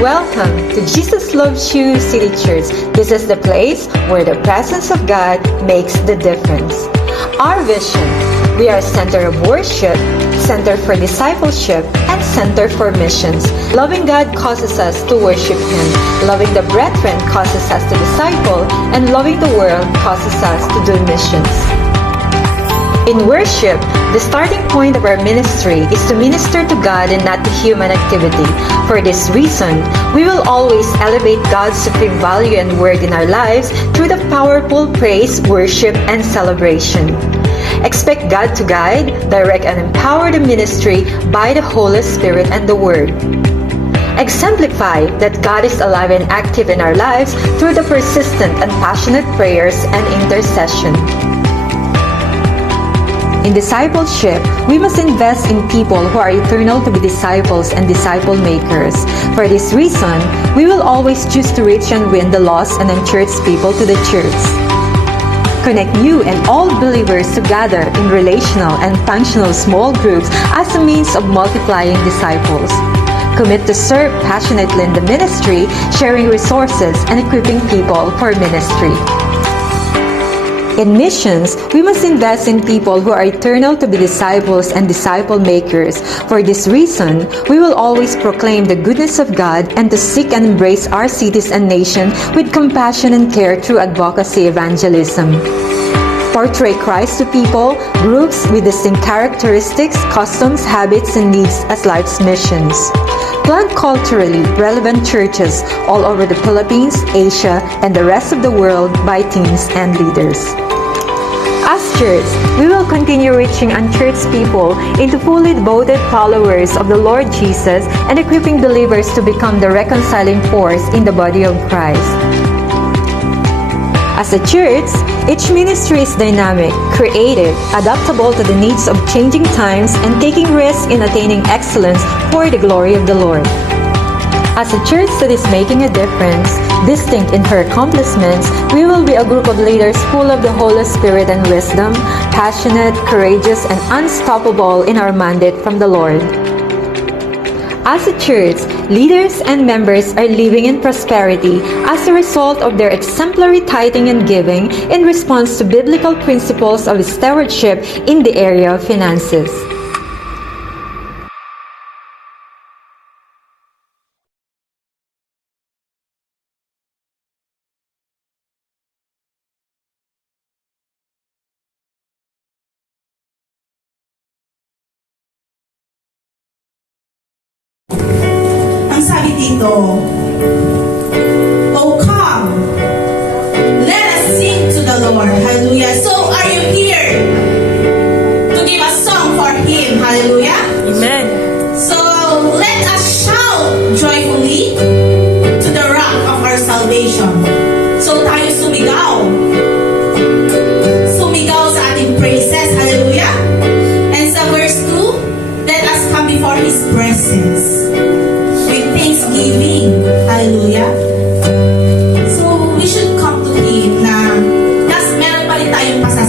Welcome to Jesus Loves You City Church. This is the place where the presence of God makes the difference. Our vision: we are a center of worship, center for discipleship, and center for missions. Loving God causes us to worship Him. Loving the brethren causes us to disciple, and loving the world causes us to do missions. In worship, the starting point of our ministry is to minister to God and not to human activity. For this reason, we will always elevate God's supreme value and word in our lives through the powerful praise, worship, and celebration. Expect God to guide, direct, and empower the ministry by the Holy Spirit and the Word. Exemplify that God is alive and active in our lives through the persistent and passionate prayers and intercession. In discipleship, we must invest in people who are eternal to be disciples and disciple makers. For this reason, we will always choose to reach and win the lost and unchurched people to the church. Connect you and all believers together in relational and functional small groups as a means of multiplying disciples. Commit to serve passionately in the ministry, sharing resources and equipping people for ministry. In missions, we must invest in people who are eternal to be disciples and disciple makers. For this reason, we will always proclaim the goodness of God and to seek and embrace our cities and nation with compassion and care through advocacy evangelism. Portray Christ to people, groups with distinct characteristics, customs, habits, and needs as life's missions. Plant culturally relevant churches all over the Philippines, Asia, and the rest of the world by teams and leaders. As church, we will continue reaching unchurched people into fully devoted followers of the Lord Jesus and equipping believers to become the reconciling force in the body of Christ. As a church, each ministry is dynamic, creative, adaptable to the needs of changing times, and taking risks in attaining excellence for the glory of the Lord. As a church that is making a difference, distinct in her accomplishments, we will be a group of leaders full of the Holy Spirit and wisdom, passionate, courageous, and unstoppable in our mandate from the Lord. As a church, leaders and members are living in prosperity as a result of their exemplary tithing and giving in response to biblical principles of stewardship in the area of finances. Ang sabi dito, "Oh come, let us sing to the Lord." Hallelujah. So are you here to give a song for Him? Hallelujah. Amen. So let us shout joyfully to the rock of our salvation. So tayo sumigaw. Sumigaw sa ating praises. Hallelujah. And sa verse 2, let us come before His presence with thanksgiving. Hallelujah. So we should come to Him na meron pa rin tayong pasalamat.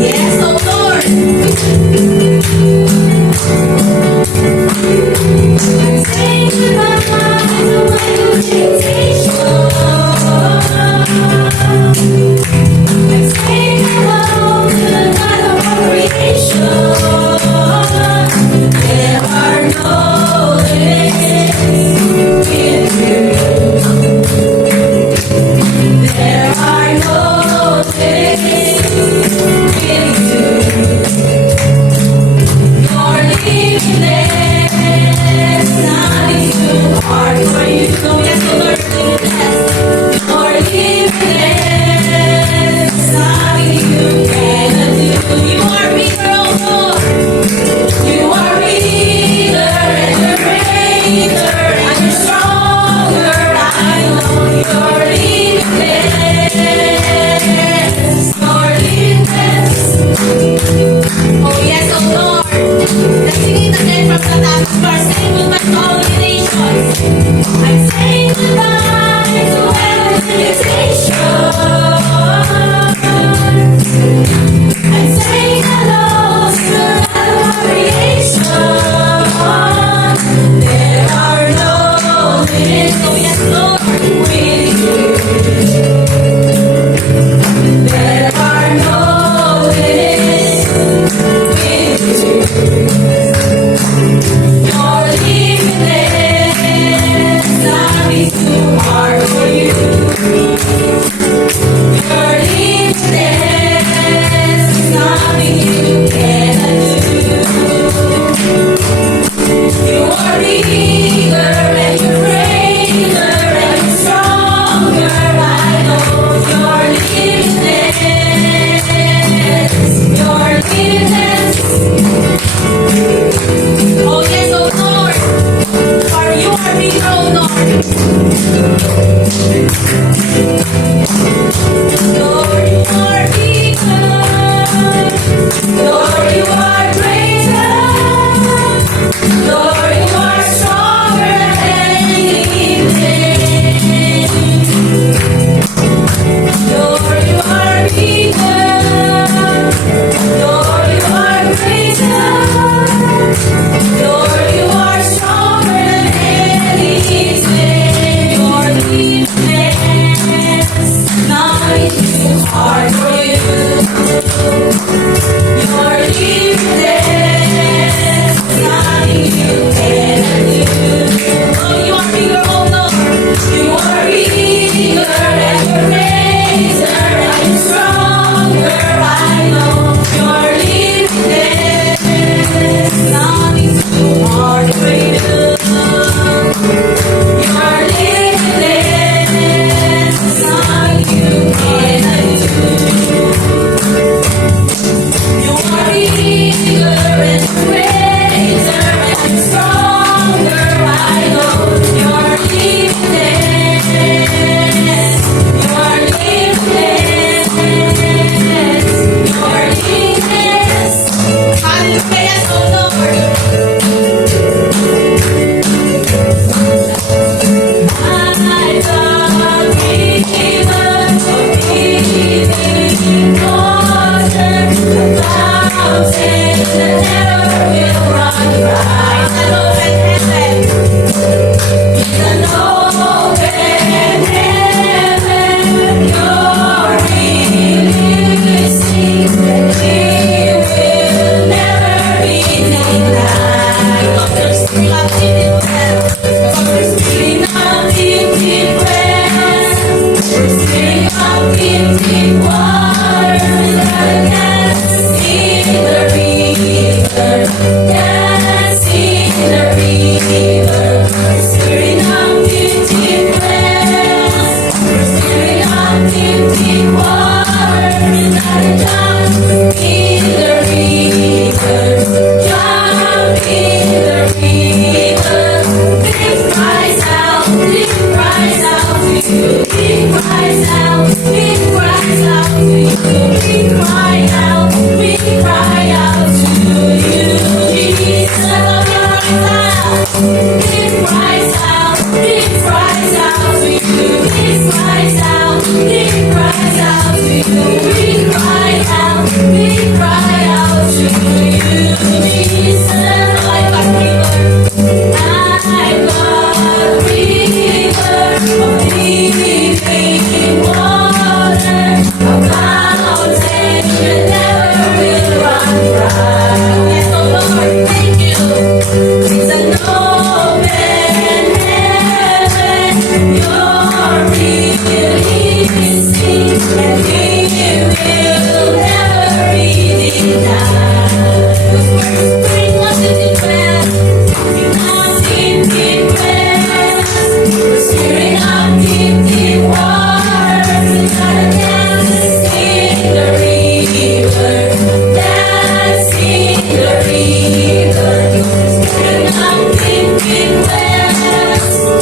Yes, oh Lord. Say goodbye to my temptation. Say hello to the God of all creation. There are no limits with you. There are no limits with you. Your limitless, nothing too hard for you. So yes, the Lord limitless. Your limitless, nothing you cannot do. You are bigger, oh Lord. You are bigger and you're greater and you're stronger. I know you're limitless. You're limitless. Oh yes, oh Lord. Let's sing it again from the top. You are saying goodbye to all the nations. I'm saying goodbye to every limitation. I'm saying hello to the God of all creation. There are no limits. Oh yes, Lord, with you. There are no limits with you. Your limitless,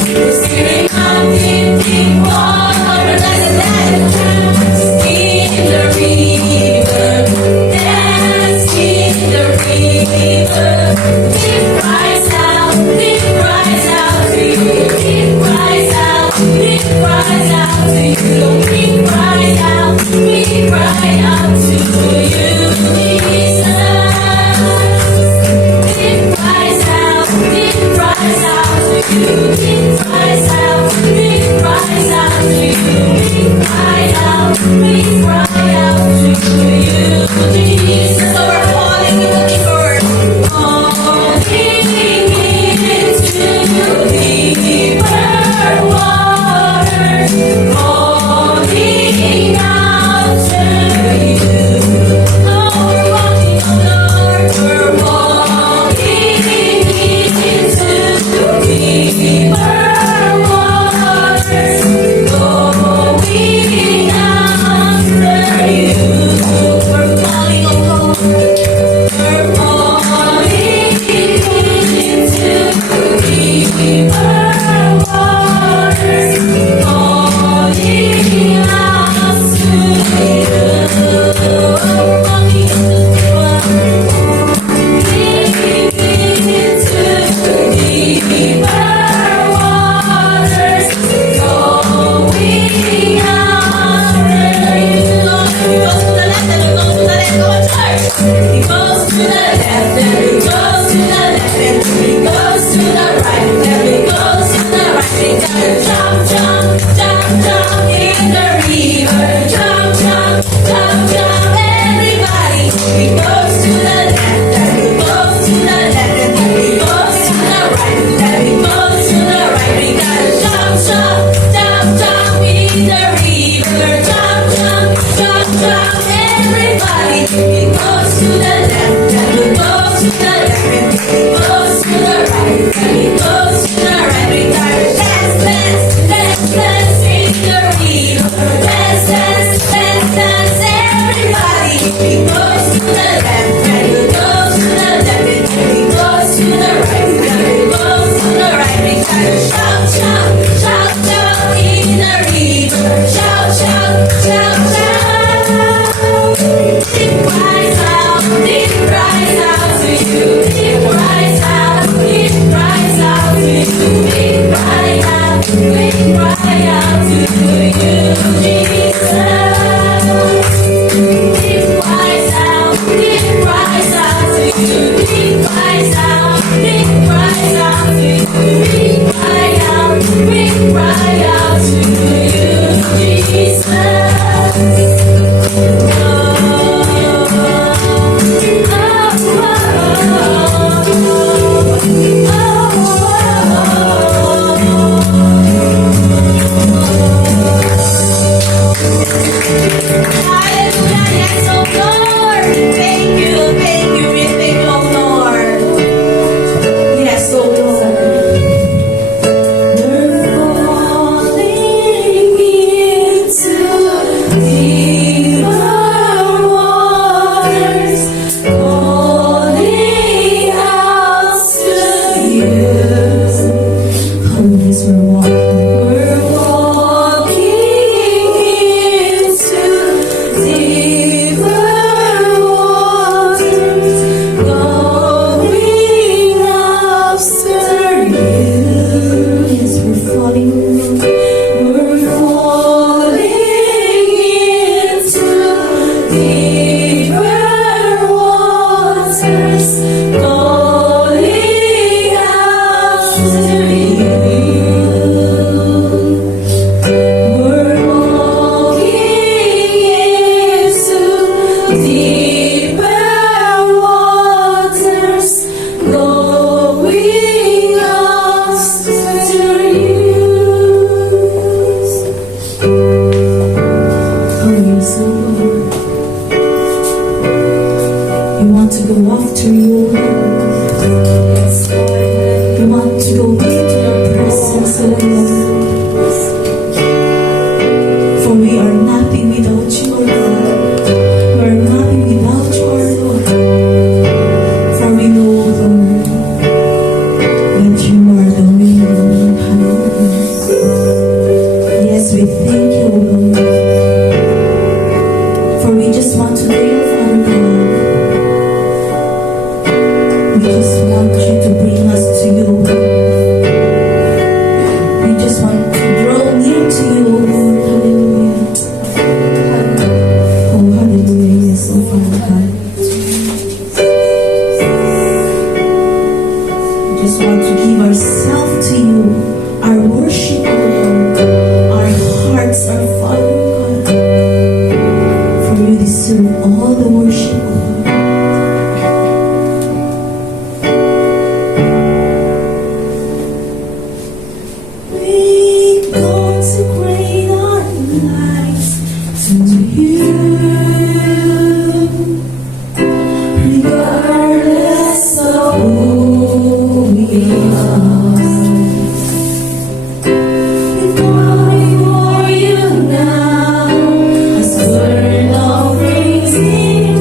Steering up in deep water, like a dance in the river, dance in the river. It cries out to you. It cries out to you. It cry out to you, Jesus. It cries out to you. It cries out to you. It cries out to you. It cry out to you, Jesus. So we're falling in the earth, falling into deeper waters, calling after you. Oh, we're walking on the earth, we're walking into deeper waters, going after you. We're falling on we're falling into deeper waters, calling us to you. Walking into deeper waters, going after you. He goes to the left and he goes to the left, and he goes to the right, and he goes to the right. He gotta jump, jump, jump, jump in the river. Jump, jump, jump, jump, everybody. He goes to the left and he goes to the left, and he goes to the right, and he goes to the right. We gotta jump, jump, jump, jump in the river. Jump, jump, jump, jump, everybody. He goes to the left and he goes to the left, and he goes to the right, and he goes to the right. We gotta dance, dance, dance, dance in the river. Dance, dance, dance, dance, everybody. He goes to the left and he goes to the left, and he goes to the right, and he goes to the right. We gotta shout, shout, shout, shout in the river. Shout, shout, shout, shout. It cries out to you. It cries want you to bring us to you. We just want to draw near to you, oh Lord. Hallelujah. Oh, hallelujah. Yes, oh Father God. We just want to give ourselves to you, our worship, oh Lord. Our hearts are following God. For you deserve all the worship, oh Lord. We consecrate our lives to you, regardless of who we are. We bow before you now as burnt offerings in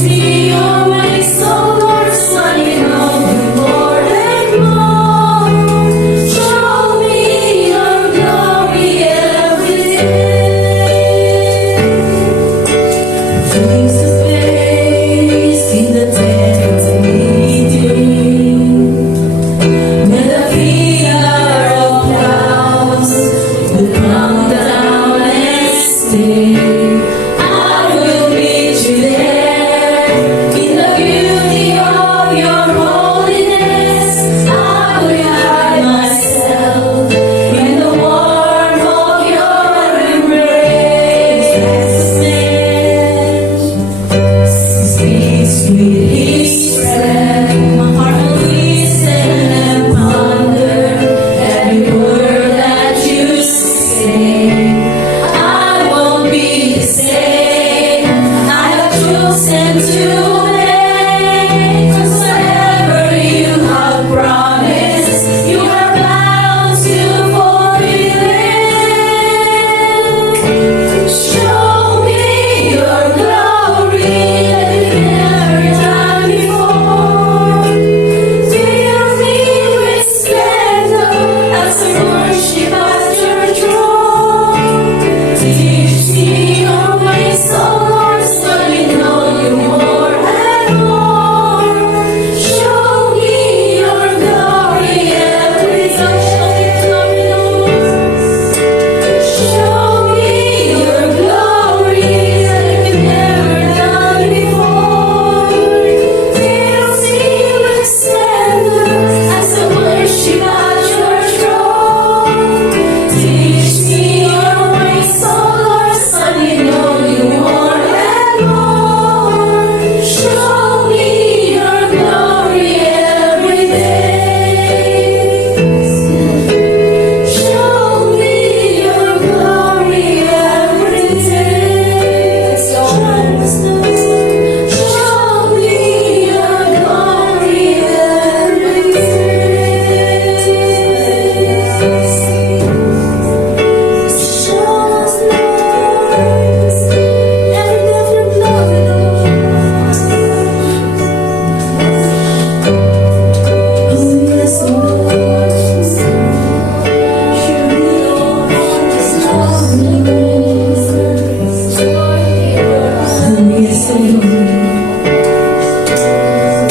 me your ways, oh Lord, so I know you more and more. Show me your glory every day. Face to face in the tent of meeting, where the pillar of clouds will come down and stay. I will meet you there in the beauty of your holiness. I will hide myself in the warmth of your embrace. Speaks with His strength, my heart will listen and ponder every word that you say. I won't be the same. I have chosen to obey, 'cause whatever you have promised, you are bound to fulfill it. Show me your glory like you've never done before. Fill me with splendor as I worship at your throne. Teach me your ways, oh Lord, so I know you more and more. Show me your glory every day. Show me your glory like you've never done before. Fill me with splendor as I worship at your throne. Teach me your ways, oh Lord, so I know you more and more. Show me your glory every day. Show me your glory every day. Show me your glory every day. Show us, Lord, every different glory, Lord. Oh yes, Lord. Show me yes, Lord.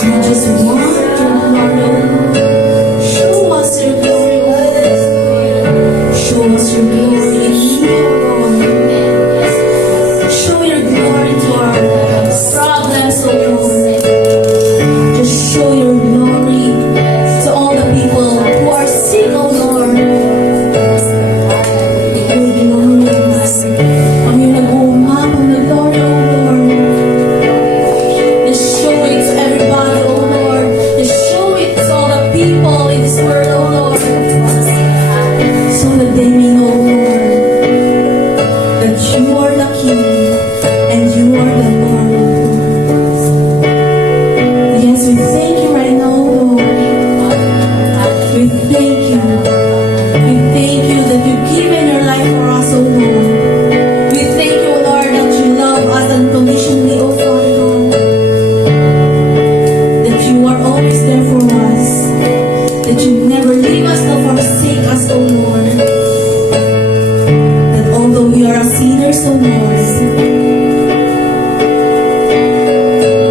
I just want your glory, Lord. Show us your glory, Lord. Show us your glory, Lord. Show your glory to our problems, oh Lord. Just show your glory to all the people who are sick, oh Lord. Your glory, ang iyong nag-uumapang na glory, oh Lord. Just show it to everybody, oh Lord. Just show it to all the people in this world, oh Lord. So that they may know, Lord, that you are the King and you are the Lord, oh Lord. Yes, we thank you right now, Lord. We thank you. We thank you that you've given your life for us, oh Lord. We thank you, Lord, that you love us unconditionally, oh Father God. That you are always there for us. That you never leave us nor forsake us, oh Lord. That although we are sinners, oh Lord,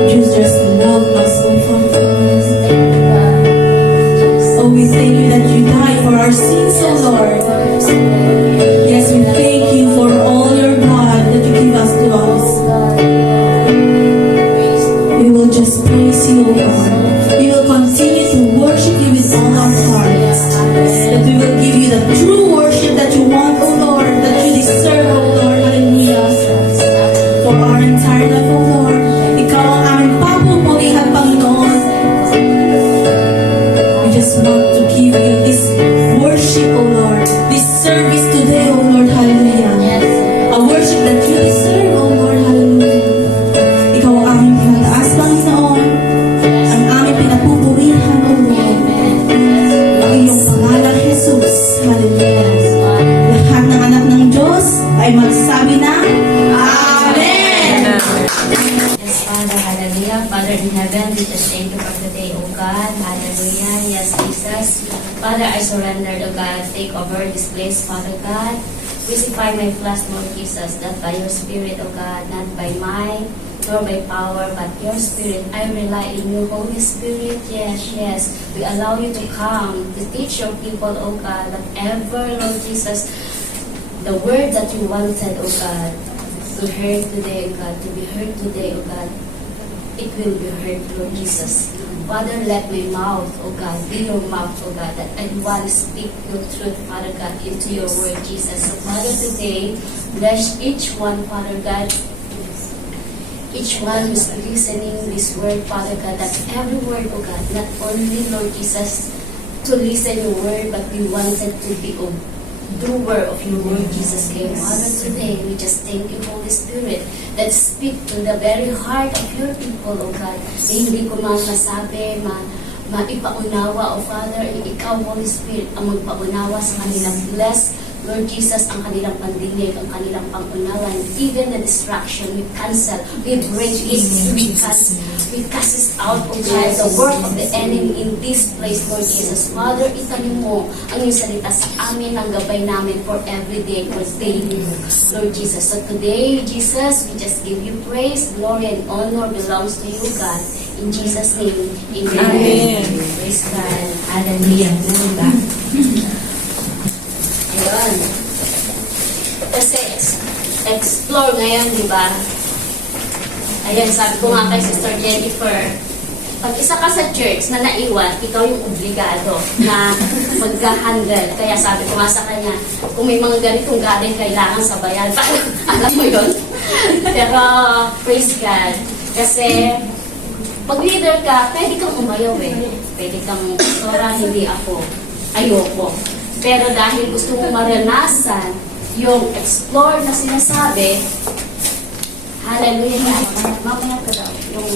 you just love us, oh Father God. Oh, we thank you that you died for our sins, oh Lord. Yes, we thank you for all your blood that you give us to us. We will just praise you, O Lord. We will continue to worship you with all our hearts. That we will give you the true worship that you want, O Lord, that you deserve, O Lord. Hallelujah. For our entire life, O Lord. Ikaw ang aming papupurihan, Panginoon. We just want to give you this worship, O Lord. This service today, O Lord. Hallelujah. A worship that you deserve, O Lord. Hallelujah. Ikaw ang aming pinataas, Panginoon. Ang aming pinapupurihan, O Lord. Ang iyong pangalan, Jesus. Hallelujah. Hallelujah. Father in heaven, we just thank you for today, O God. Hallelujah. Yes, Jesus. Father, I surrender, O God. Take over this place, Father God. Crucify my flesh, Lord Jesus, that by your Spirit, O God, not by might, nor by power, but your Spirit. I rely in you, Holy Spirit. Yes, yes. We allow you to come to teach your people, O God, whatever, Lord Jesus, the word that you wanted, O God, to hear today, O God, to be heard today, O God, it will be heard, Lord Jesus. Father, let my mouth, O God, be your mouth, O God, that I want to speak your truth, Father God, into your word, Jesus. So, Father, today, bless each one, Father God, each one who's listening this word, Father God, that every word, O God, not only, Lord Jesus, to listen your word, but we wanted to be a doer of your word, Jesus. Kaya, Father, today, we just thank you, Holy Spirit, that speak to the very heart of your people, O God. Na hindi ko man masabi, maipaunawa, O Father, ikaw, Holy Spirit, ang magpaunawa sa kanilang bless, Lord Jesus, ang kanilang pandinig, ang kanilang pangunawan, even the distraction, we cancel, we break it, we cast it out, O God, the work of the enemy in this place, Lord Jesus. Father, itanim mo ang iyong salita sa amin, ang gabay namin for every day, for daily, Lord Jesus. So today, Jesus, we just give you praise, glory, and honor belongs to you, God. In Jesus' name, amen. Amen. Praise God. Hallelujah. God. Ayun. Kasi explore ngayon, di ba? Ayan, sabi ko nga kay Sister Jennifer, pag isa ka sa church na naiwan, ikaw yung obligado na mag-handle. Kaya sabi ko nga sa kanya, kung may mga ganitong galing, kailangan sabayan. Alam mo yun? Pero, praise God. Kasi, pag leader ka, pwede kang umayaw eh. Pwede kang, hindi ako. Ayoko. Pero dahil gusto mo maranasan yung explore na sinasabi, hallelujah, mamaya ka daw, yung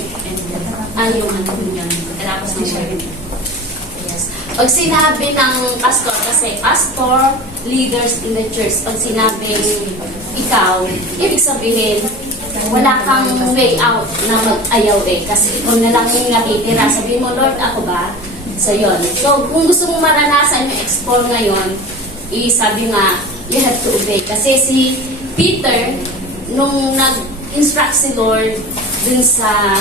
tapos ng word. Yes. Pag sinabi ng pastor, kasi pastor, leaders in the church, pag sinabing ikaw, ibig sabihin, wala kang way out na mag-ayaw eh. Kasi ikaw na lang yung natitira. Sabihin mo, Lord, ako ba? So, yun. So, kung gusto mong maranasan yung explore ngayon, sabi nga, you have to obey. Kasi si Peter, nung nag-instruct si Lord dun sa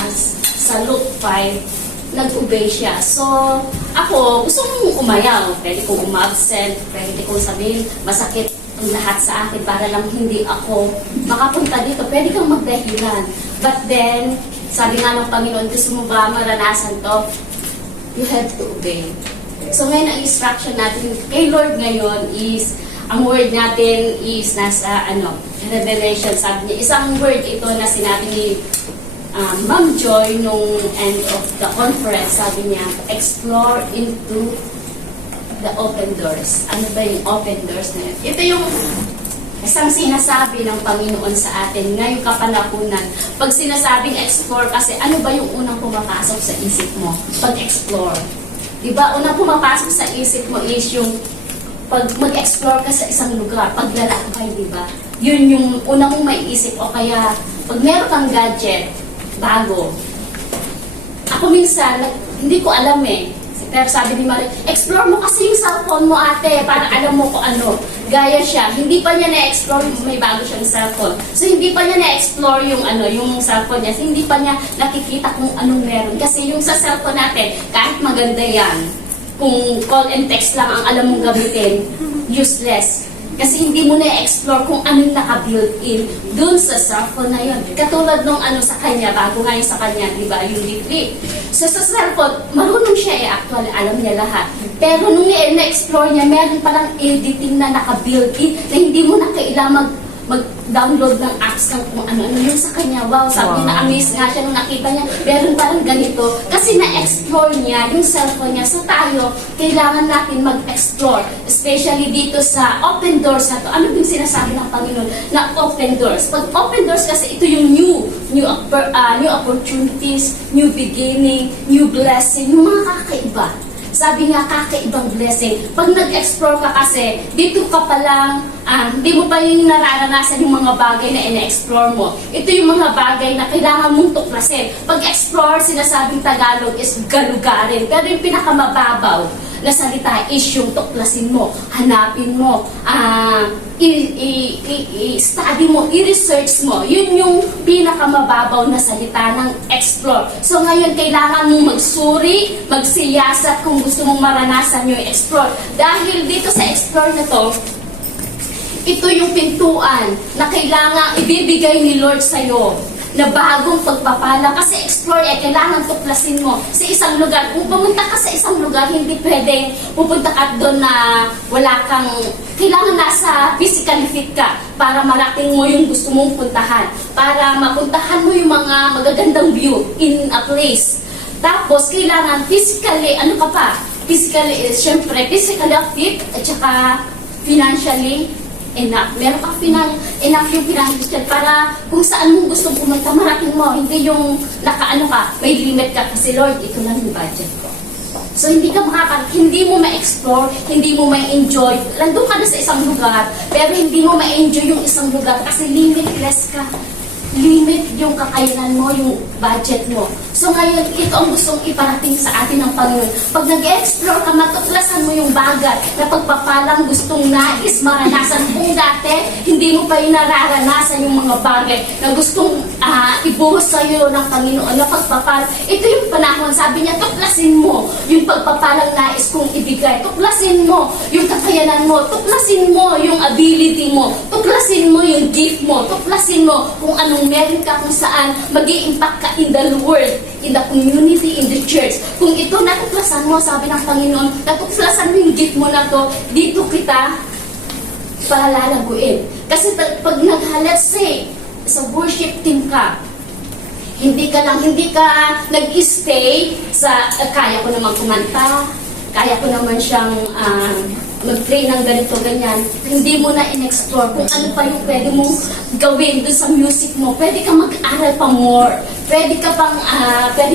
Luke 5, nag-obey siya. So, ako, gusto mong umayaw. Pwede kong umabsent, pwede kong sabihin, masakit ang lahat sa akin para lang hindi ako makapunta dito. Pwede kang magdahilan. But then, sabi nga ng Panginoon, gusto mo ba maranasan to? You have to obey. So ngayon, ang instruction natin kay Lord ngayon is, ang word natin is nasa, Revelation. Sabi niya, isang word ito na sinabi ni Ma'am Joy nung end of the conference. Sabi niya, explore into the open doors. Ano ba yung open doors na yun? Ito yung isang sinasabi ng Panginoon sa atin ngayong kapanahunan. Pag sinasabing explore kasi, ano ba yung unang pumapasok sa isip mo? Pag-explore. Diba? Unang pumapasok sa isip mo is yung pag mag-explore ka sa isang lugar, paglalakbay, diba? Yun yung unang mong maiisip. O kaya, pag meron kang gadget, bago. Ako minsan, hindi ko alam eh. Pero sabi ni Marie, explore mo kasi yung cellphone mo ate, para alam mo kung ano. Gaya siya, hindi pa niya na-explore, may bago siyang cellphone. So hindi pa niya na-explore yung yung cellphone niya. Hindi pa niya nakikita kung anong meron. Kasi yung sa cellphone natin, kahit maganda yan, kung call and text lang ang alam mong gamitin, useless. Kasi hindi mo na-explore kung anong naka-built-in dun sa cellphone na yun. Katulad nung sa kanya, bago nga yung sa kanya, di ba, yung litrip. So sa cellphone, marunong siya actually, alam niya lahat. Pero nung na-explore niya, meron palang editing na naka-built-in na hindi mo na kailangan mag-download ng apps ng kung ano-ano yung sa kanya. Wow, sabi niya, na-amaze nga siya nung nakita niya, meron parang ganito. Kasi na-explore niya yung cellphone niya. So tayo, kailangan natin mag-explore. Especially dito sa open doors na to. Ano yung sinasabi ng Panginoon na open doors? Pag open doors kasi ito yung new opportunities, new beginning, new blessing, yung mga kakaiba. Sabi nga, kakaibang blessing. Pag nag-explore ka kasi, dito ka pa lang, hindi mo pa yung nararanasan yung mga bagay na ina-explore mo. Ito yung mga bagay na kailangan mong tuklasin. Pag-explore, sinasabing Tagalog is galugarin. Pero yung pinakamababaw na salita is yung tuklasin mo, hanapin mo, i-study mo, i-research mo. Yun yung pinakamababaw na salita ng explore. So ngayon, kailangan mong magsuri, magsiyasat kung gusto mong maranasan yung explore. Dahil dito sa explore na to, ito yung pintuan na kailangan ibibigay ni Lord sa'yo na bagong pagpapala. Kasi explore kailangan tuklasin mo sa isang lugar. Kung pumunta ka sa isang lugar, hindi pwedeng pupunta ka doon na wala kang, kailangan nasa physically fit ka para marating mo yung gusto mong puntahan. Para mapuntahan mo yung mga magagandang view in a place. Tapos, kailangan physically, ano ka pa? Physically, syempre, physically fit at saka financially enough. Meron kang enough yung financial para kung saan mo gusto pumunta, marating mo. Hindi yung nakaano ka, may limit ka kasi Lord, ito lang yung budget ko. So hindi hindi mo ma-explore, hindi mo ma-enjoy. Nandun ka na sa isang lugar, pero hindi mo ma-enjoy yung isang lugar kasi limitless ka. Limit yung kakayanan mo, yung budget mo. So ngayon, ito ang gustong iparating sa atin ng Panginoon. Pag nag-explore ka, matuklasan mo yung bagay na pagpapalang gustong nais maranasan. Kung dati, hindi mo pa yung nararanasan yung mga bagay na gustong ibuhos sa'yo ng Panginoon na pagpapalang. Ito yung panahon, sabi niya, tuklasin mo yung pagpapalang nais kong ibigay. Tuklasin mo yung kakayanan mo. Tuklasin mo yung ability mo. Tuklasin mo yung gift mo. Tuklasin mo kung anong meron ka, kung saan mag-i-impact ka in the world, in the community, in the church. Kung ito natuklasan mo, sabi ng Panginoon, natuklasan mo yung gift mo na to, dito kita palalaguin. Kasi pag let's say, sa worship team ka, hindi ka nag-stay sa, kaya ko naman kumanta, kaya ko naman siyang mag-play ng ganito, ganyan. Hindi mo na in-explore kung ano pa yung pwede mong gawin doon sa music mo. Pwede ka mag-aral pa more. Pwede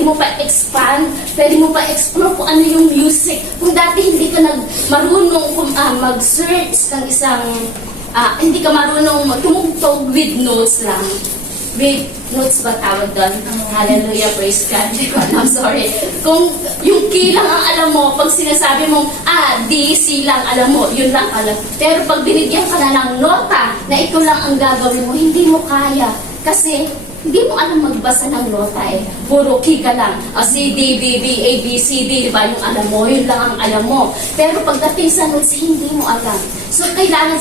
mo pa expand, pwede mo pa explore kung ano yung music. Kung dati hindi ka marunong mag-search ng isang, hindi ka marunong tumugtog with notes lang. With notes ba tawag doon? Hallelujah, praise God. I'm sorry. Kung yung key lang ang alam mo, pag sinasabi mong, D, C lang alam mo, yun lang alam. Pero pag binigyan ka na ng nota na ito lang ang gagawin mo, hindi mo kaya. Kasi hindi mo alam magbasa ng nota eh. Puro key ka lang. C, D, B, B, A, B, C, D, diba? Yung alam mo, yun lang ang alam mo. Pero pagdating sa notes, hindi mo alam. So, kailangan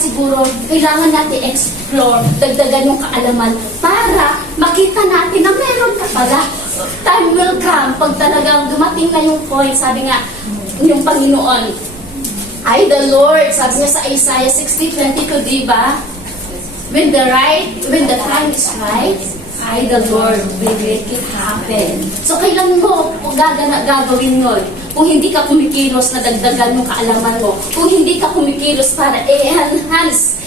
natin explore, dagdagan yung kaalaman para makita natin na meron ka pala. Time will come pag talagang dumating na yung point, sabi nga, yung Panginoon, I the Lord, sabi nga sa Isaiah 60:22, diba? When the time is right, I the Lord will make it happen. So, kailan mo gagawin yun? Kung hindi ka kumikilos na dagdagan yung kaalaman mo, kung hindi ka kumikilos para enhance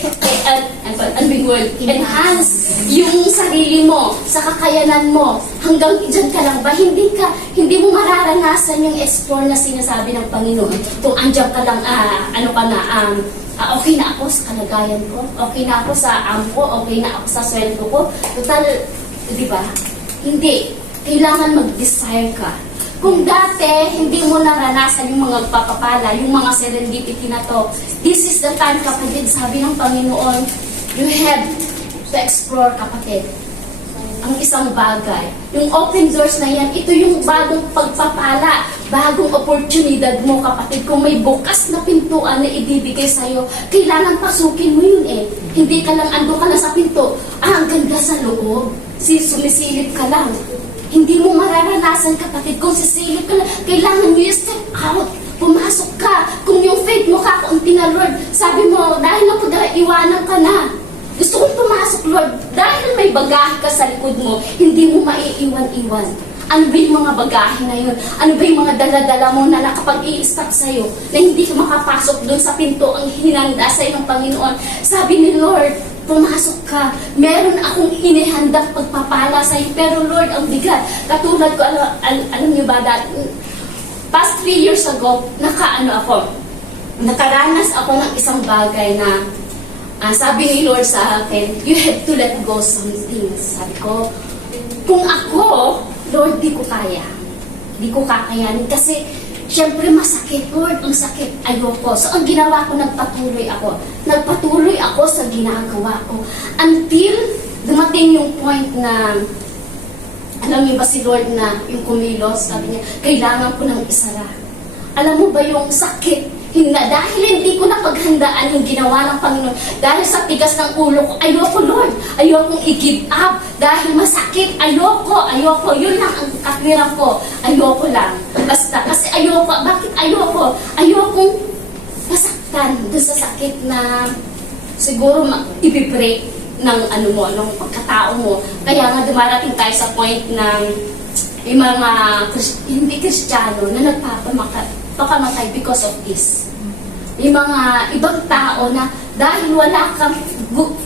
yung sarili mo, sa kakayanan mo, hanggang dyan ka lang ba, hindi mo mararanasan yung explore na sinasabi ng Panginoon. Kung andyan ka lang, okay na ako sa kalagayan ko, okay na ako sa ko, okay na ako sa sweldo ko, total, di ba? Hindi. Kailangan mag-desire ka. Kung dati, hindi mo naranasan yung mga papapala, yung mga serendipity na to, this is the time, kapatid, sabi ng Panginoon, you have to explore, kapatid, ang isang bagay. Yung open doors na yan, ito yung bagong pagpapala, bagong oportunidad mo, kapatid. Kung may bukas na pintuan na ibibigay sa'yo, kailangan pasukin mo yun eh. Hindi ka lang, ando ka na sa pinto, ang ganda sa loob. Sumisilip ka lang. Hindi mo mararanasan, kapatid. Kung sisilip ka lang, kailangan mo yung step out. Pumasok ka. Kung yung faith mo kakaunti na, Lord, sabi mo, dahil ako iwanan ka na. Gusto kong pumasok, Lord. Dahil may bagahe ka sa likod mo, hindi mo maiiwan-iwan. Ano ba yung mga bagahe na yun? Ano ba yung mga dala-dala mo na nakapag-i-stop sa'yo? Na hindi ka makapasok doon sa pinto ang hinanda sa'yo ng Panginoon. Sabi ni Lord, pumasok ka. Meron akong inihandang pagpapala sa'yo. Pero Lord, ang bigat. Katulad ko, alam niyo ba, past 3 years ago, nakaranas ako ng isang bagay na sabi ni Lord sa akin, you have to let go some things. Sabi ko, kung ako, Lord, di ko kaya. Di ko kakayanin kasi syempre masakit, Lord, ang sakit. Ayoko. So, ang ginawa ko, nagpatuloy ako. Nagpatuloy ako sa ginagawa ko. Until dumating yung point na, alam niyo ba si Lord na yung kumilos, sabi niya, kailangan ko ng isara. Alam mo ba yung sakit? Dahil hindi ko napaghandaan yung ginawa ng Panginoon. Dahil sa tigas ng ulo ko, ayoko, Lord. Ayokong i-give up. Dahil masakit, ayoko. Yun lang ang katwiran ko. Ayoko lang. Basta, kasi ayoko. Bakit ayoko? Ayokong masaktan doon sa sakit na siguro ibibreak ng ng pagkatao mo. Kaya nga dumarating tayo sa point na yung mga hindi Kristiyano na nagpapakamatay because of this. Yung mga ibang tao na dahil wala kang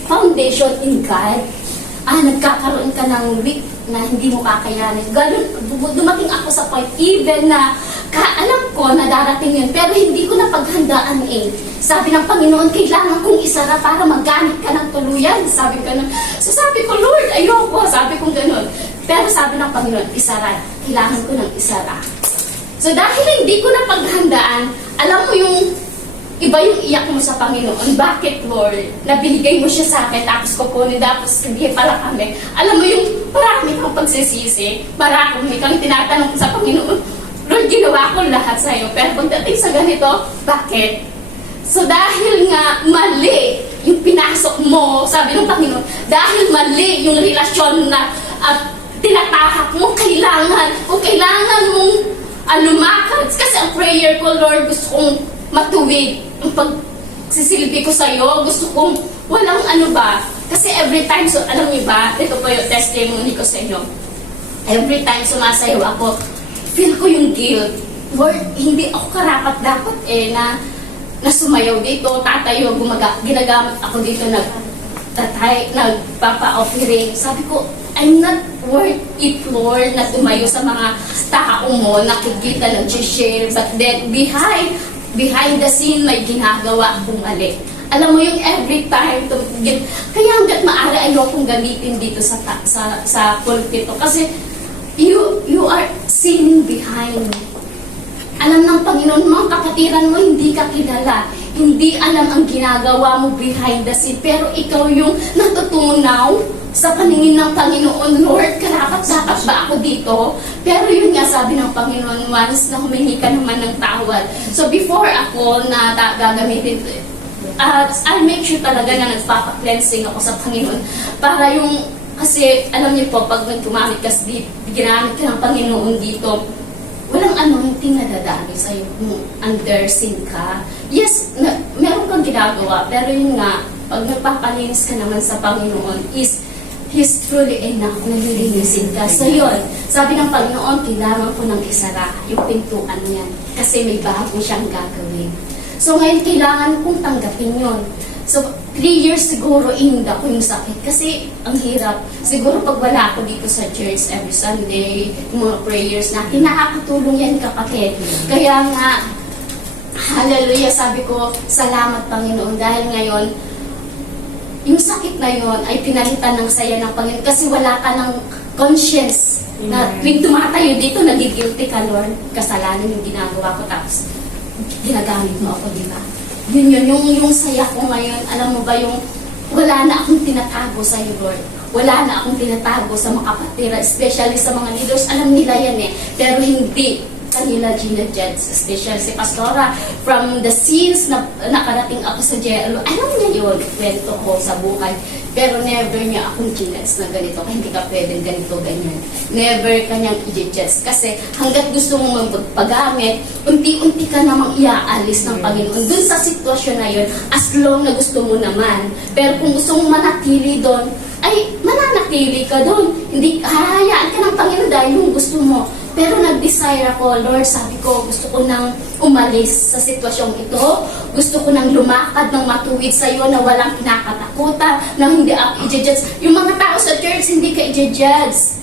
foundation in God, nagkakaroon ka ng weak na hindi mo kakayanin. Ganun, dumating ako sa point, even na alam ko na darating yun, pero hindi ko napaghandaan eh. Sabi ng Panginoon, kailangan kong isara para maggamit ka ng tuluyan. Sabi ko Lord, ayoko. Sabi ko ganun. Pero sabi ng Panginoon, isara. Kailangan ko ng isara. So dahil hindi ko napaghandaan, alam mo yung iba yung iyak mo sa Panginoon. Bakit, Lord? Nabinigay mo siya sa akin, tapos kukunin, tapos hindi pala kami. Alam mo yung marami kang pagsisisi, marami kang tinatanong sa Panginoon, Lord, ginawa ko lahat sa'yo. Pero pagdating sa ganito, bakit? So dahil nga mali yung pinasok mo, sabi ng Panginoon, dahil mali yung relasyon na tinatahak mo, kung kailangan mong lumakad. Kasi ang prayer ko, Lord, gusto kong matuwid ang pagsisilbi ko sa'yo. Gusto kong walang kasi every time, so alam niyo ba, ito po yung testimony ko sa inyo. Every time sumasayaw ako, feel ko yung guilt. Lord, hindi ako karapat-dapat na sumayaw dito, tatayo, ginagamit ako dito, nagpapa-offering. Sabi ko, I'm not worth it, Lord, na tumayo sa mga tao mo, nakikita, nag-share, but then behind the scene, may ginagawa akong mali. Alam mo yung every time, kaya hanggat maaari ayokong gamitin dito sa pulpito. Kasi you are sinning behind. Alam ng Panginoon, mga kapatiran mo, hindi ka kilala. Hindi alam ang ginagawa mo behind the scene. Pero ikaw yung natutunaw sa paningin ng Panginoon, Lord, karapat-dapat ba ako dito? Pero yun nga, sabi ng Panginoon, once na humingi ka naman ng tawad. So before ako na gagamitin, I make sure talaga na nagpapa-cleansing ako sa Panginoon. Para kasi alam niyo po, pag gumamit ka, ginamit ka ng Panginoon dito, walang hindi nadadami sa'yo kung under sin ka. Yes, meron kang ginagawa, pero yun nga, pag nagpapalinis ka naman sa Panginoon, He's truly enough na nilinisin ka. So yun, sabi ng Panginoon, kailangan ko ng isara yung pintuan niyan. Kasi may bago siyang gagawin. So ngayon, kailangan kong tanggapin yun. So 3 years siguro, inunda ko yung sakit. Kasi ang hirap. Siguro pag wala ako dito sa church every Sunday, yung mga prayers natin, nakakatulong yan kapatid. Kaya nga, hallelujah, sabi ko, salamat Panginoon. Dahil ngayon, yung sakit na yun ay pinalitan ng saya ng Panginoon kasi wala ka ng conscience na tuwing tumatayo dito, nagigilty ka, Lord. Kasalanan yung ginagawa ko, tapos ginagamit mo ako, di ba? Yun, yung saya ko ngayon. Alam mo ba yung wala na akong tinatago sa iyo, Lord. Wala na akong tinatago sa mga kapatira, especially sa mga leaders. Alam nila yan pero hindi kanila ginajudge, especially si Pastora. From the scenes na nakarating ako sa jail, alam niya yun, kwento ko sa buhay. Pero never niya akong ginajudge na ganito, hindi ka pwedeng ganito, ganyan. Never kanyang i-judge. Kasi hanggat gusto mong magpagamit, unti-unti ka namang iaalis ng Panginoon. Dun sa sitwasyon na yun, as long na gusto mo naman. Pero kung gusto mong manatili doon, ay mananatili ka doon. Hindi, hahayaan ka ng Panginoon dahil yung gusto mo. Pero nag-desire ako, Lord, sabi ko, gusto ko nang umalis sa sitwasyong ito. Gusto ko nang lumakad ng matuwid sa iyo na walang kinakatakutan, na hindi ako i-judge. Yung mga tao sa church, hindi ka i-judge.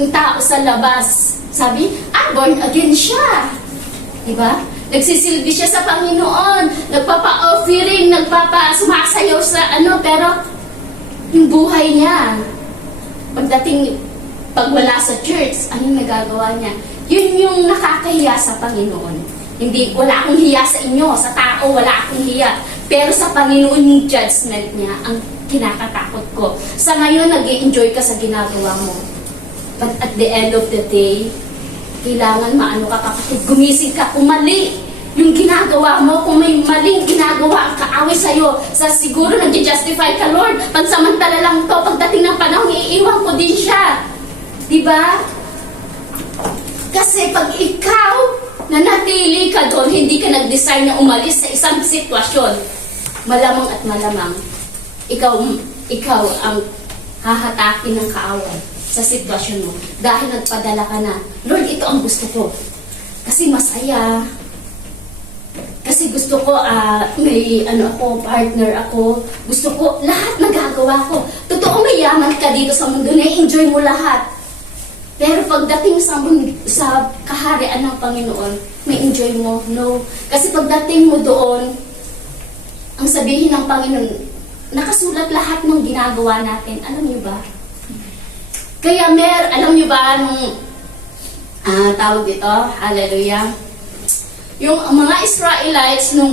Yung tao sa labas, sabi, born again siya. Diba? Nagsisilbi siya sa Panginoon, nagpapa-offering, sumasayaw sa pero yung buhay niya, pag wala sa church, anong nagagawa niya? Yun yung nakakahiya sa Panginoon. Hindi, wala akong hiya sa inyo, sa tao, wala akong hiya. Pero sa Panginoon yung judgment niya, ang kinakatakot ko. Sa ngayon, nag-i-enjoy ka sa ginagawa mo. But at the end of the day, kailangan maano ka kapatid, gumising ka, kung mali yung ginagawa mo, kung may maling ginagawa ang kaaway sa'yo, siguro nag-justify ka, Lord, pansamantala lang to, pagdating ng panahon, iiwan ko din siya. Diba? Kasi pag ikaw, nanatili ka doon, hindi ka nag-decide na umalis sa isang sitwasyon, malamang at malamang, ikaw ang hahatakin ng kaaway sa sitwasyon mo. Dahil nagpadala ka na, Lord, ito ang gusto ko. Kasi masaya. Kasi gusto ko, may partner ako. Gusto ko, lahat nagagawa ko. Totoo, may yaman ka dito sa mundo, na-enjoy mo lahat. Pero pagdating sa kaharian ng Panginoon, may enjoy mo? No. Kasi pagdating mo doon, ang sabihin ng Panginoon, nakasulat lahat ng ginagawa natin. Alam niyo ba? Kaya alam niyo ba nung tawag dito, hallelujah, yung mga Israelites nung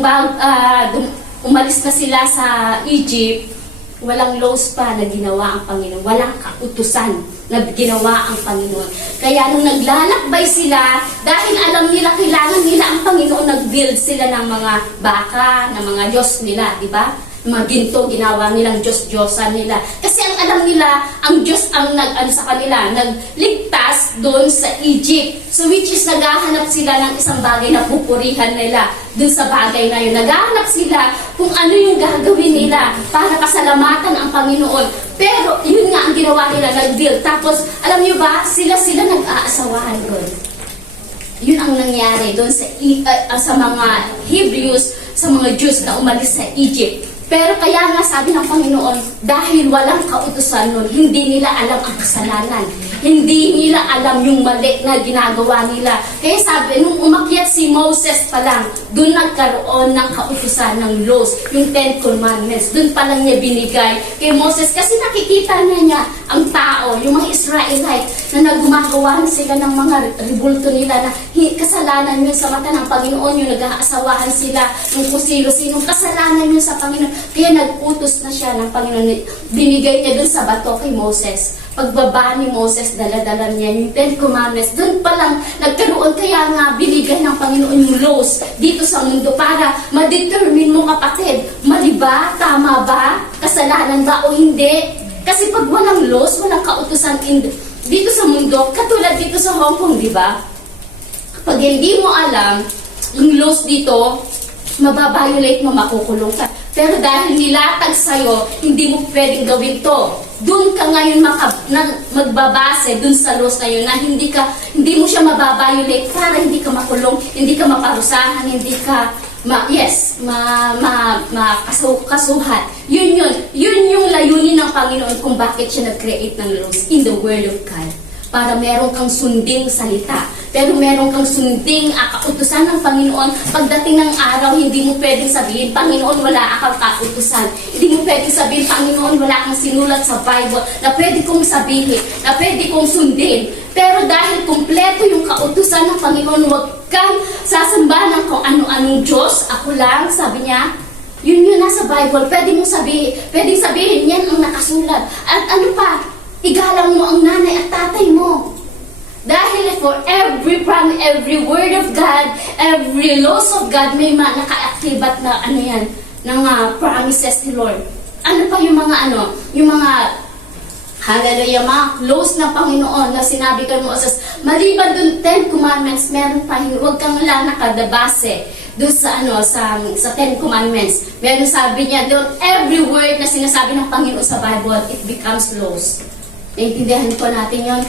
umalis na sila sa Egypt, walang laws pa na ginawa ang Panginoon, walang kautusan na ginawa ang Panginoon. Kaya nung naglalakbay sila, dahil alam nila, kailangan nila ang Panginoon, nag-build sila ng mga baka, ng mga Diyos nila, di ba? Mga ginto, ginawa nilang Diyos-Diyosan nila. Kasi ang alam nila, ang Diyos ang sa kanila, nagligtas doon sa Egypt. So which is naghahanap sila ng isang bagay na pupurihan nila doon sa bagay na yun. Naghahanap sila kung ano yung gagawin nila para pasalamatan ang Panginoon. Pero yun nga ang ginawa nila, nag-deal. Tapos, alam niyo ba, sila nag-aasawahan doon. Yun ang nangyari doon sa mga Hebrews, sa mga Jews na umalis sa Egypt. Pero kaya nga sabi ng Panginoon, dahil walang kautusan nun, hindi nila alam ang kasalanan. Hindi nila alam yung mali na ginagawa nila. Kaya sabi, nung umakyat si Moses pa lang, doon nagkaroon ng kautusan ng laws, yung 10 Commandments. Doon pa lang niya binigay kay Moses. Kasi nakikita niya ang tao, yung mga Israelites, na nagumagawa na sila ng mga rebulto nila na kasalanan yun sa mata ng Panginoon, yung nag-aasawahan sila, yung kusino-sinong kasalanan yun sa Panginoon. Kaya nag-utos na siya ng Panginoon, binigay niya dun sa bato kay Moses. Pagbaba ni Moses, dala-dala niya yung 10 Commandments. Doon pa lang nagkaroon, kaya nga binigay ng Panginoon yung laws dito sa mundo para ma-determine mo, kapatid, mali ba, tama ba, kasalanan ba o hindi. Kasi pag walang laws, walang kautusan dito sa mundo, katulad dito sa Hong Kong, di ba? Pag hindi mo alam yung laws dito, mababiolate mo, makukulong ka. Pero dahil nilatag sa'yo, hindi mo pwedeng gawin to. Doon ka ngayon magbabase dun sa laws na yun na hindi mo siya mababiolate para hindi ka makulong, hindi ka maparusahan, hindi ka makasuhat. Yun yung layunin ng Panginoon kung bakit siya nag-create ng laws in the Word of God. Para meron kang sunding salita. Pero meron kang sunding kautusan ng Panginoon. Pagdating ng araw, hindi mo pwedeng sabihin, Panginoon, wala akong kautusan. Hindi mo pwedeng sabihin, Panginoon, wala kang sinulat sa Bible na pwede kong sabihin, na pwede kong sundin. Pero dahil kumpleto yung kautusan ng Panginoon, huwag kang sasamba ng kung ano-anong Diyos. Ako lang, sabi niya, yun nasa Bible. Pwedeng sabihin, yan ang nakasulat. At ano pa, igalang mo ang nanay at tatay mo. Dahil for every word of God, every laws of God, may naka-activat na ng promises ni Lord. Ano pa yung mga hallelujah, mga laws ng Panginoon na sinabi kay Moses, maliban dun 10 commandments, meron pa, huwag kang lang nakadabase doon sa 10 commandments. Meron sabi niya doon, every word na sinasabi ng Panginoon sa Bible, it becomes laws. Naintindihan po natin yun.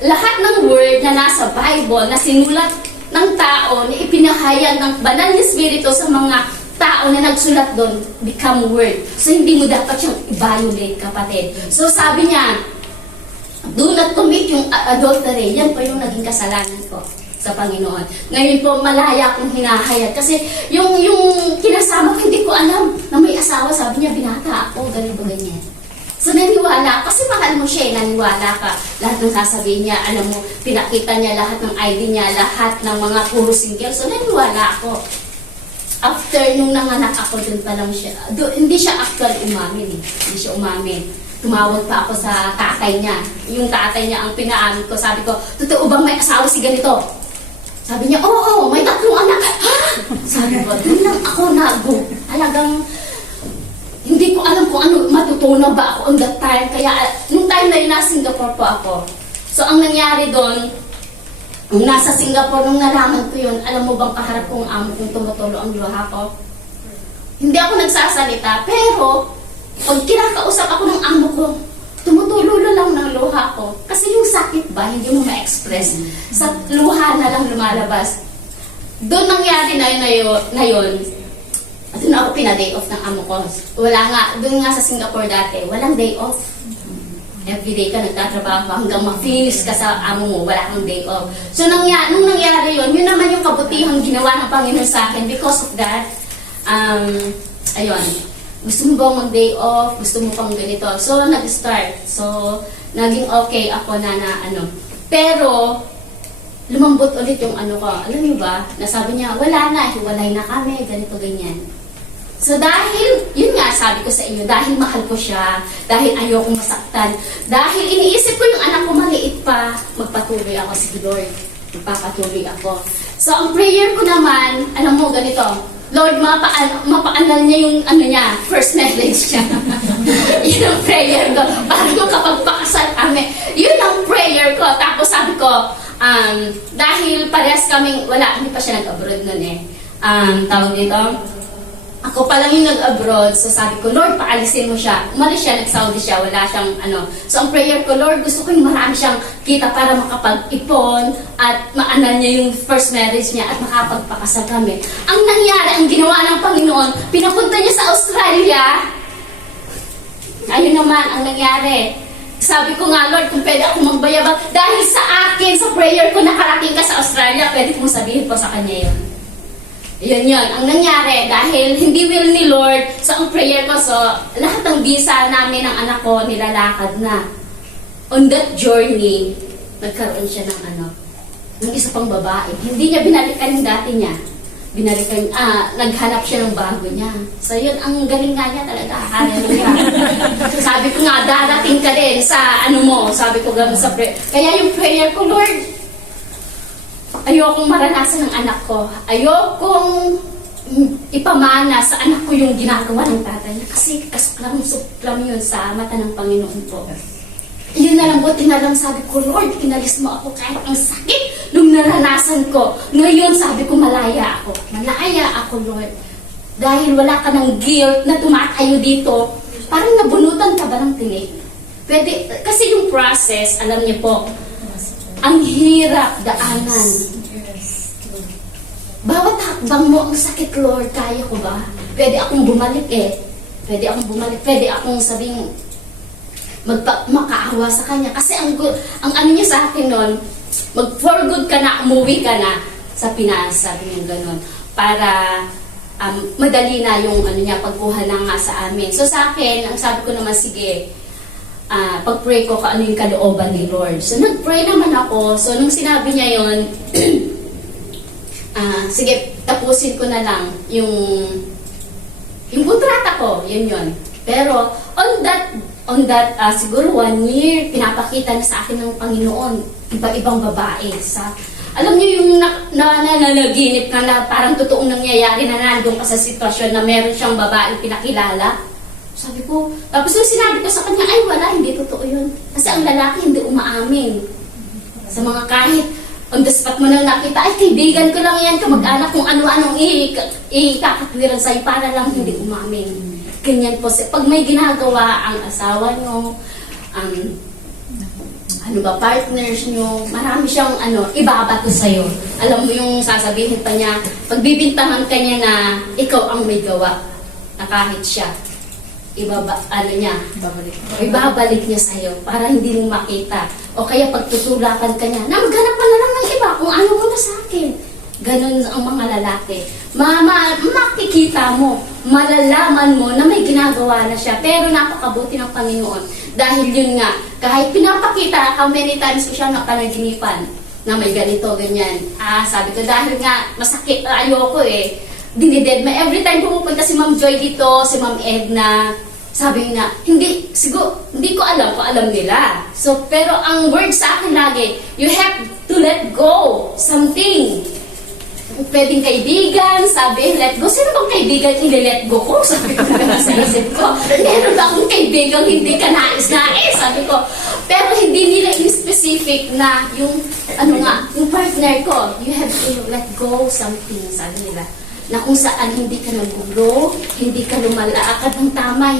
Lahat ng word na nasa Bible, na sinulat ng tao, na ipinahayag ng banal na Espiritu sa mga tao na nagsulat doon, become word. So, hindi mo dapat siyang i-violate, kapatid. So, sabi niya, do not commit yung adultery. Yan po yung naging kasalanan ko. sa Panginoon. Ngayon po, malaya akong hinahayag. Kasi yung kinasama ko, hindi ko alam na may asawa. Sabi niya, binata ako, ganito, ganyan. So, naniwala. Kasi mahal mo siya, naniwala ka. Lahat ng sasabihin niya, alam mo, pinakita niya lahat ng ID niya, lahat ng mga puro single. So, naniwala ako. After nung nanganak ako, dun pa lang siya. Hindi siya actual umamin eh. Hindi siya umamin. Tumawag pa ako sa tatay niya. Yung tatay niya ang pinaamin ko. Sabi ko, totoo bang may asawa si ganito? Sabi niya, oo, may 3 anak. Ha? Sabi ko, dun lang ako Talagang, hindi ko alam kung ano, matutunan ba ako on that time. Kaya, nung time na yun, nasa Singapore po ako. So, ang nangyari doon, nung nasa Singapore, nung nalaman ko yun, alam mo bang kaharap kong amo kung tumutulo ang luha ko? Hindi ako nagsasalita, pero, pag kinakausap ako ng amo ko, tumutulo lang ng luha ko. Kasi yung sakit ba, hindi mo ma-express. Sa luha na lang lumalabas. Doon nangyari na yun, doon ako pina-day off ng amo ko. Wala nga, doon nga sa Singapore dati, walang day off. Everyday ka nagtatrabaho hanggang ma-finish ka sa amo mo, wala kang day off. So nung nangyari yun naman yung kabutihang ginawa ng Panginoon sa akin. Because of that, ayun, gusto mo ba mag-day off? Gusto mo pang ganito? So nag-start. So naging okay ako na ano. Pero, lumambot ulit yung ano ko. Alam niyo ba, nasabi niya, wala na, hiwalay na kami, ganito, ganyan. So dahil, yun nga sabi ko sa inyo, dahil mahal ko siya, dahil ayokong masaktan, dahil iniisip ko yung anak ko maliit pa, magpatuloy ako sa Lord. Magpapatuloy ako. So ang prayer ko naman, alam mo ganito, Lord, mapaanal niya yung ano niya, first message niya. Yun ang prayer ko. Para makapagpakasal kami. Yun ang prayer ko. Tapos sabi ko, dahil parehas kaming, hindi pa siya nag-abroad nun eh. Tawag dito, ako pa lang yung nag-abroad, so sabi ko, Lord, paalisin mo siya. Umalis siya, nag-Saudi siya, wala siyang ano. So ang prayer ko, Lord, gusto ko yung marami siyang kita para makapag-ipon at maanal niya yung first marriage niya at makapagpakasal kami. Ang nangyari, ang ginawa ng Panginoon, pinapunta niya sa Australia. Ayun naman ang nangyari. Sabi ko nga, Lord, kung pwede ako magbayabang, dahil sa akin, sa prayer ko, nakarating ka sa Australia, pwede kong sabihin po sa kanya yun. Yun. Ang nangyari, dahil hindi will ni Lord, sa ang prayer ko, so, lahat ng visa namin ng anak ko, nilalakad na. On that journey, nagkaroon siya ng isa pang babae. Hindi niya binalikan yung dati niya. Naghanap siya ng bago niya. So yun, ang galing nga niya talaga. Hallelujah. Sabi ko nga, darating ka din sa sabi ko gano'n sa prayer. Kaya yung prayer ko, Lord, ayokong maranasan ng anak ko. Ayokong ipamana sa anak ko yung ginagawa ng tatay niya. Kasi kasuklam yun sa mata ng Panginoon po. Yun na lang, buti na lang sabi ko, Lord, kinalis mo ako kahit ang sakit nung naranasan ko. Ngayon, sabi ko, malaya ako. Malaya ako, Lord. Dahil wala ka ng guilt na tumatayo dito, parang nabunutan ka ba ng tinik? Pwede, kasi yung process, alam niyo po, ang hirap daanan. Bawat hakbang mo, ang sakit, Lord, kaya ko ba? Pwede akong bumalik eh. Pwede akong sabing, makaawa sa kanya. Kasi ang ano niya sa akin nun, mag-for good ka na, umuwi ka na sa Pinas, sabi niya gano'n. Para madali na yung pagkuha na nga sa amin. So sa akin, ang sabi ko naman, sige, pag-pray ko kung ano yung kalooban ni Lord. So nag-pray naman ako. So nung sinabi niya yun, sige, tapusin ko na lang yung kontrata ko, yun. Pero on that siguro 1 year, pinapakita na sa akin ng Panginoon, iba-ibang babae. Alam niyo yung nanaginip ka na parang totoong nangyayari na nandun ka sa sitwasyon na meron siyang babaeng pinakilala. Sabi ko, tapos yung sinabi ko sa kanya, ay wala, hindi totoo yun. Kasi ang lalaki hindi umaamin. Sa mga kahit on the spot mo nang nakita, ay kaibigan ko lang yan, kamag-anak kung ano-anong ikakatwiran sa'yo para lang hindi umamin. Ganyan po. Pag may ginagawa ang asawa nyo, partners nyo, marami siyang ibabato sa'yo. Alam mo yung sasabihin pa niya, pagbibintangan ka niya na ikaw ang may gawa, na kahit siya, ibabalik niya sa'yo para hindi mo makita. O kaya pagtutulakan ka niya, na maghanap pa na lang ng iba kung ano mo na sa akin. Ganun ang mga lalaki. Makikita mo, malalaman mo na may ginagawa na siya. Pero napakabuti ng Panginoon. Dahil yun nga, kahit pinapakita how many times ko siya napanaginipan na may ganito, ganyan. Sabi ko, dahil nga masakit, ayoko eh. Dinided ma. Every time pumupunta si Ma'am Joy dito, si Ma'am Edna, sabi na, hindi ko alam kung alam nila. So, pero ang word sa akin lagi, you have to let go something. Pwedeng kaibigan, sabi, let go. Sino bang kaibigan ili-let go ko? Sabi ko na sa isip ko. Meron ba akong kaibigan hindi ka nais-nais? Sabi ko. Pero hindi nila in-specific na yung, yung partner ko, you have to let go something, sabi nila. Na kung saan hindi ka nag-grow, hindi ka lumalakad ng tama,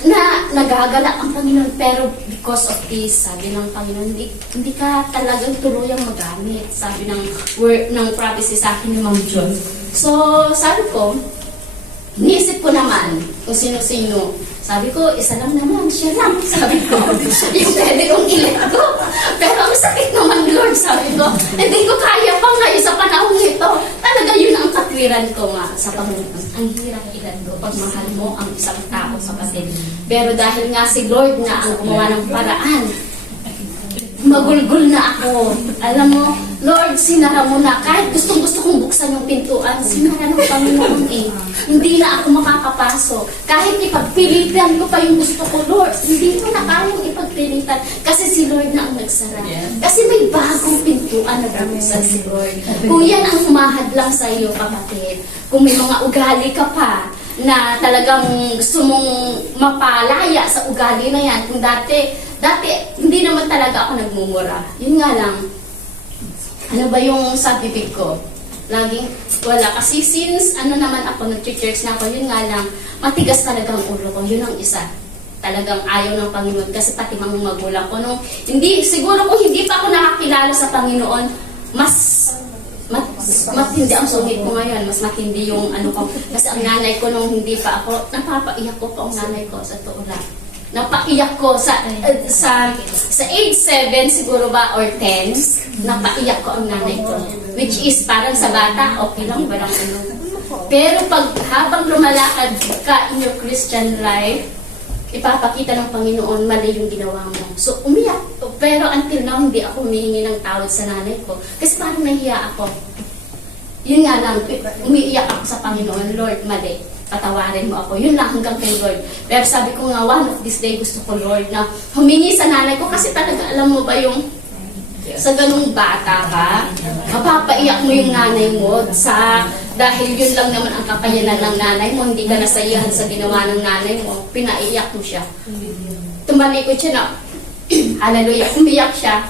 na nagagalak ang Panginoon, pero because of this, sabi ng Panginoon, hindi ka talagang tuluyang magamit, sabi ng word ng prophecy sa akin ni Ma'am John. So, sabi ko, niisip ko naman kung sino-sino. Sabi ko, isa lang naman, siya lang. Sabi ko, yung pwede kong i-let go. Pero ang sakit naman, Lord, sabi ko, hindi ko kaya pa ngayon sa panahon nito. Talaga yun ang katwiran ko nga sa Panginoon. Ang hirap i-let go pag mahal mo ang isang tao sa kapatid. Pero dahil nga si Lord na ang gumawa ng paraan, magulgul na ako. Alam mo, Lord, sinara mo na. Kahit gustong-gusto kong buksan yung pintuan, sinara ng Panginoon eh. Hindi na ako makakapasok. Kahit ipagpilitan ko pa yung gusto ko, Lord, hindi ko na kayang ipagpilitan. Kasi si Lord na ang nagsara. Kasi may bagong pintuan na buksan si Lord. Kung yan ang humahad lang sa iyo, kapatid, kung may mga ugali ka pa, na talagang gusto mong mapalaya sa ugali na yan, kung dati hindi naman talaga ako nagmumura. Yun nga lang, ano ba yung sa bibig ko? Laging wala. Kasi since naman ako, nag-church na ako, yun nga lang, matigas talaga ang ulo ko. Yun ang isa. Talagang ayaw ng Panginoon. Kasi pati mga magulang ko, siguro kung hindi pa ako nakakilala sa Panginoon, mas matindi ang sungit ko ngayon. Mas matindi yung ko. Kasi ang nanay ko nung hindi pa ako, napapaiyak ko pa ang nanay ko sa tuula. Napaiyak ko sa age 7 siguro ba or 10, napaiyak ko ang nanay ko. Which is parang sa bata, okay lang, walang Pero habang lumalakad ka in your Christian life, ipapakita ng Panginoon mali yung ginawa mo. So umiyak. Pero until now, hindi ako humihingi ng tawad sa nanay ko. Kasi parang nahiya ako. Yun nga lang, umiiyak ako sa Panginoon, Lord, mali. Patawarin mo ako. Yun lang hanggang kay Lord. Pero sabi ko nga, one of this day gusto ko, Lord, na humingi sa nanay ko kasi talaga alam mo ba yung sa ganung bata ka, mapapaiyak mo yung nanay mo dahil yun lang naman ang kakayanan ng nanay mo, hindi ka nasayahan sa ginawa ng nanay mo, pinaiyak mo siya. Tumalikod siya na, hallelujah, umiyak siya.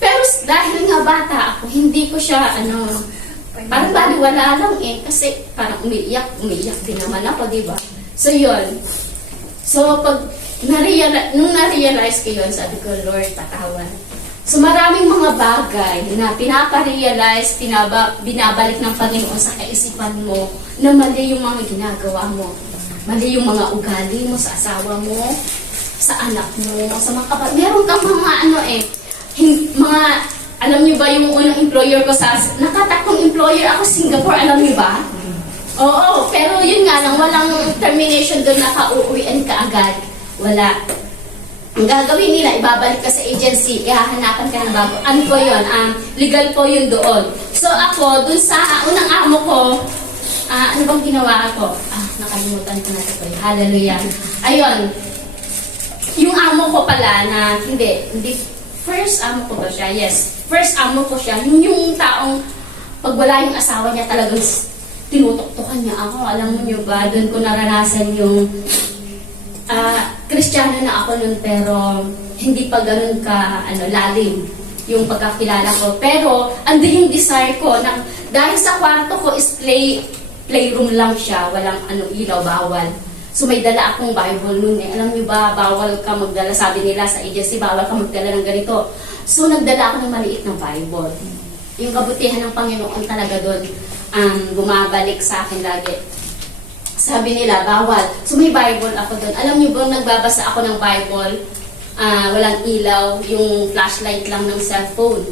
Pero dahil nga bata ako, hindi ko siya, parang baliwala lang eh, kasi parang umiiyak din naman ako, di ba? So yun. So pag nung na-realize ko yun, sabi ko, Lord, patawan. So maraming mga bagay na pinapa-realize, binabalik ng Panginoon sa kaisipan mo na mali yung mga ginagawa mo. Mali yung mga ugali mo sa asawa mo, sa anak mo, sa mga kapatid. Meron kang mga mga alam niyo ba yung unang employer ko nakatakong employer ako sa Singapore, alam niyo ba? Oo, pero yun nga lang, walang termination doon na uuwian ka agad. Wala. Ang gagawin nila, ibabalik ka sa agency, ihahanapan ka ng bago. Ano po yun? Legal po yun doon. So ako, doon sa unang amo ko, ano bang ginawa ko? Nakalimutan ko na ito. Hallelujah. Ayun. Yung amo ko pala na, hindi, first amo ko ba siya? Yes. First amo ko siya. Yung taong, pag wala yung asawa niya, talagang tinutuktukan niya ako. Alam mo niyo ba, doon ko naranasan yung, Kristiyano na ako nun, pero hindi pa ganun ka, lalim yung pagkakilala ko. Pero, ando yung desire ko, dahil sa kwarto ko is playroom lang siya, walang ilaw, bawal. So may dala akong Bible noon eh. Alam niyo ba, bawal ka magdala, sabi nila sa agency, bawal ka magdala ng ganito. So nagdala ako ng maliit na Bible. Yung kabutihan ng Panginoon talaga doon, bumabalik sa akin lagi. Sabi nila, bawal. So may Bible ako doon. Alam niyo ba, nagbabasa ako ng Bible, walang ilaw, yung flashlight lang ng cellphone.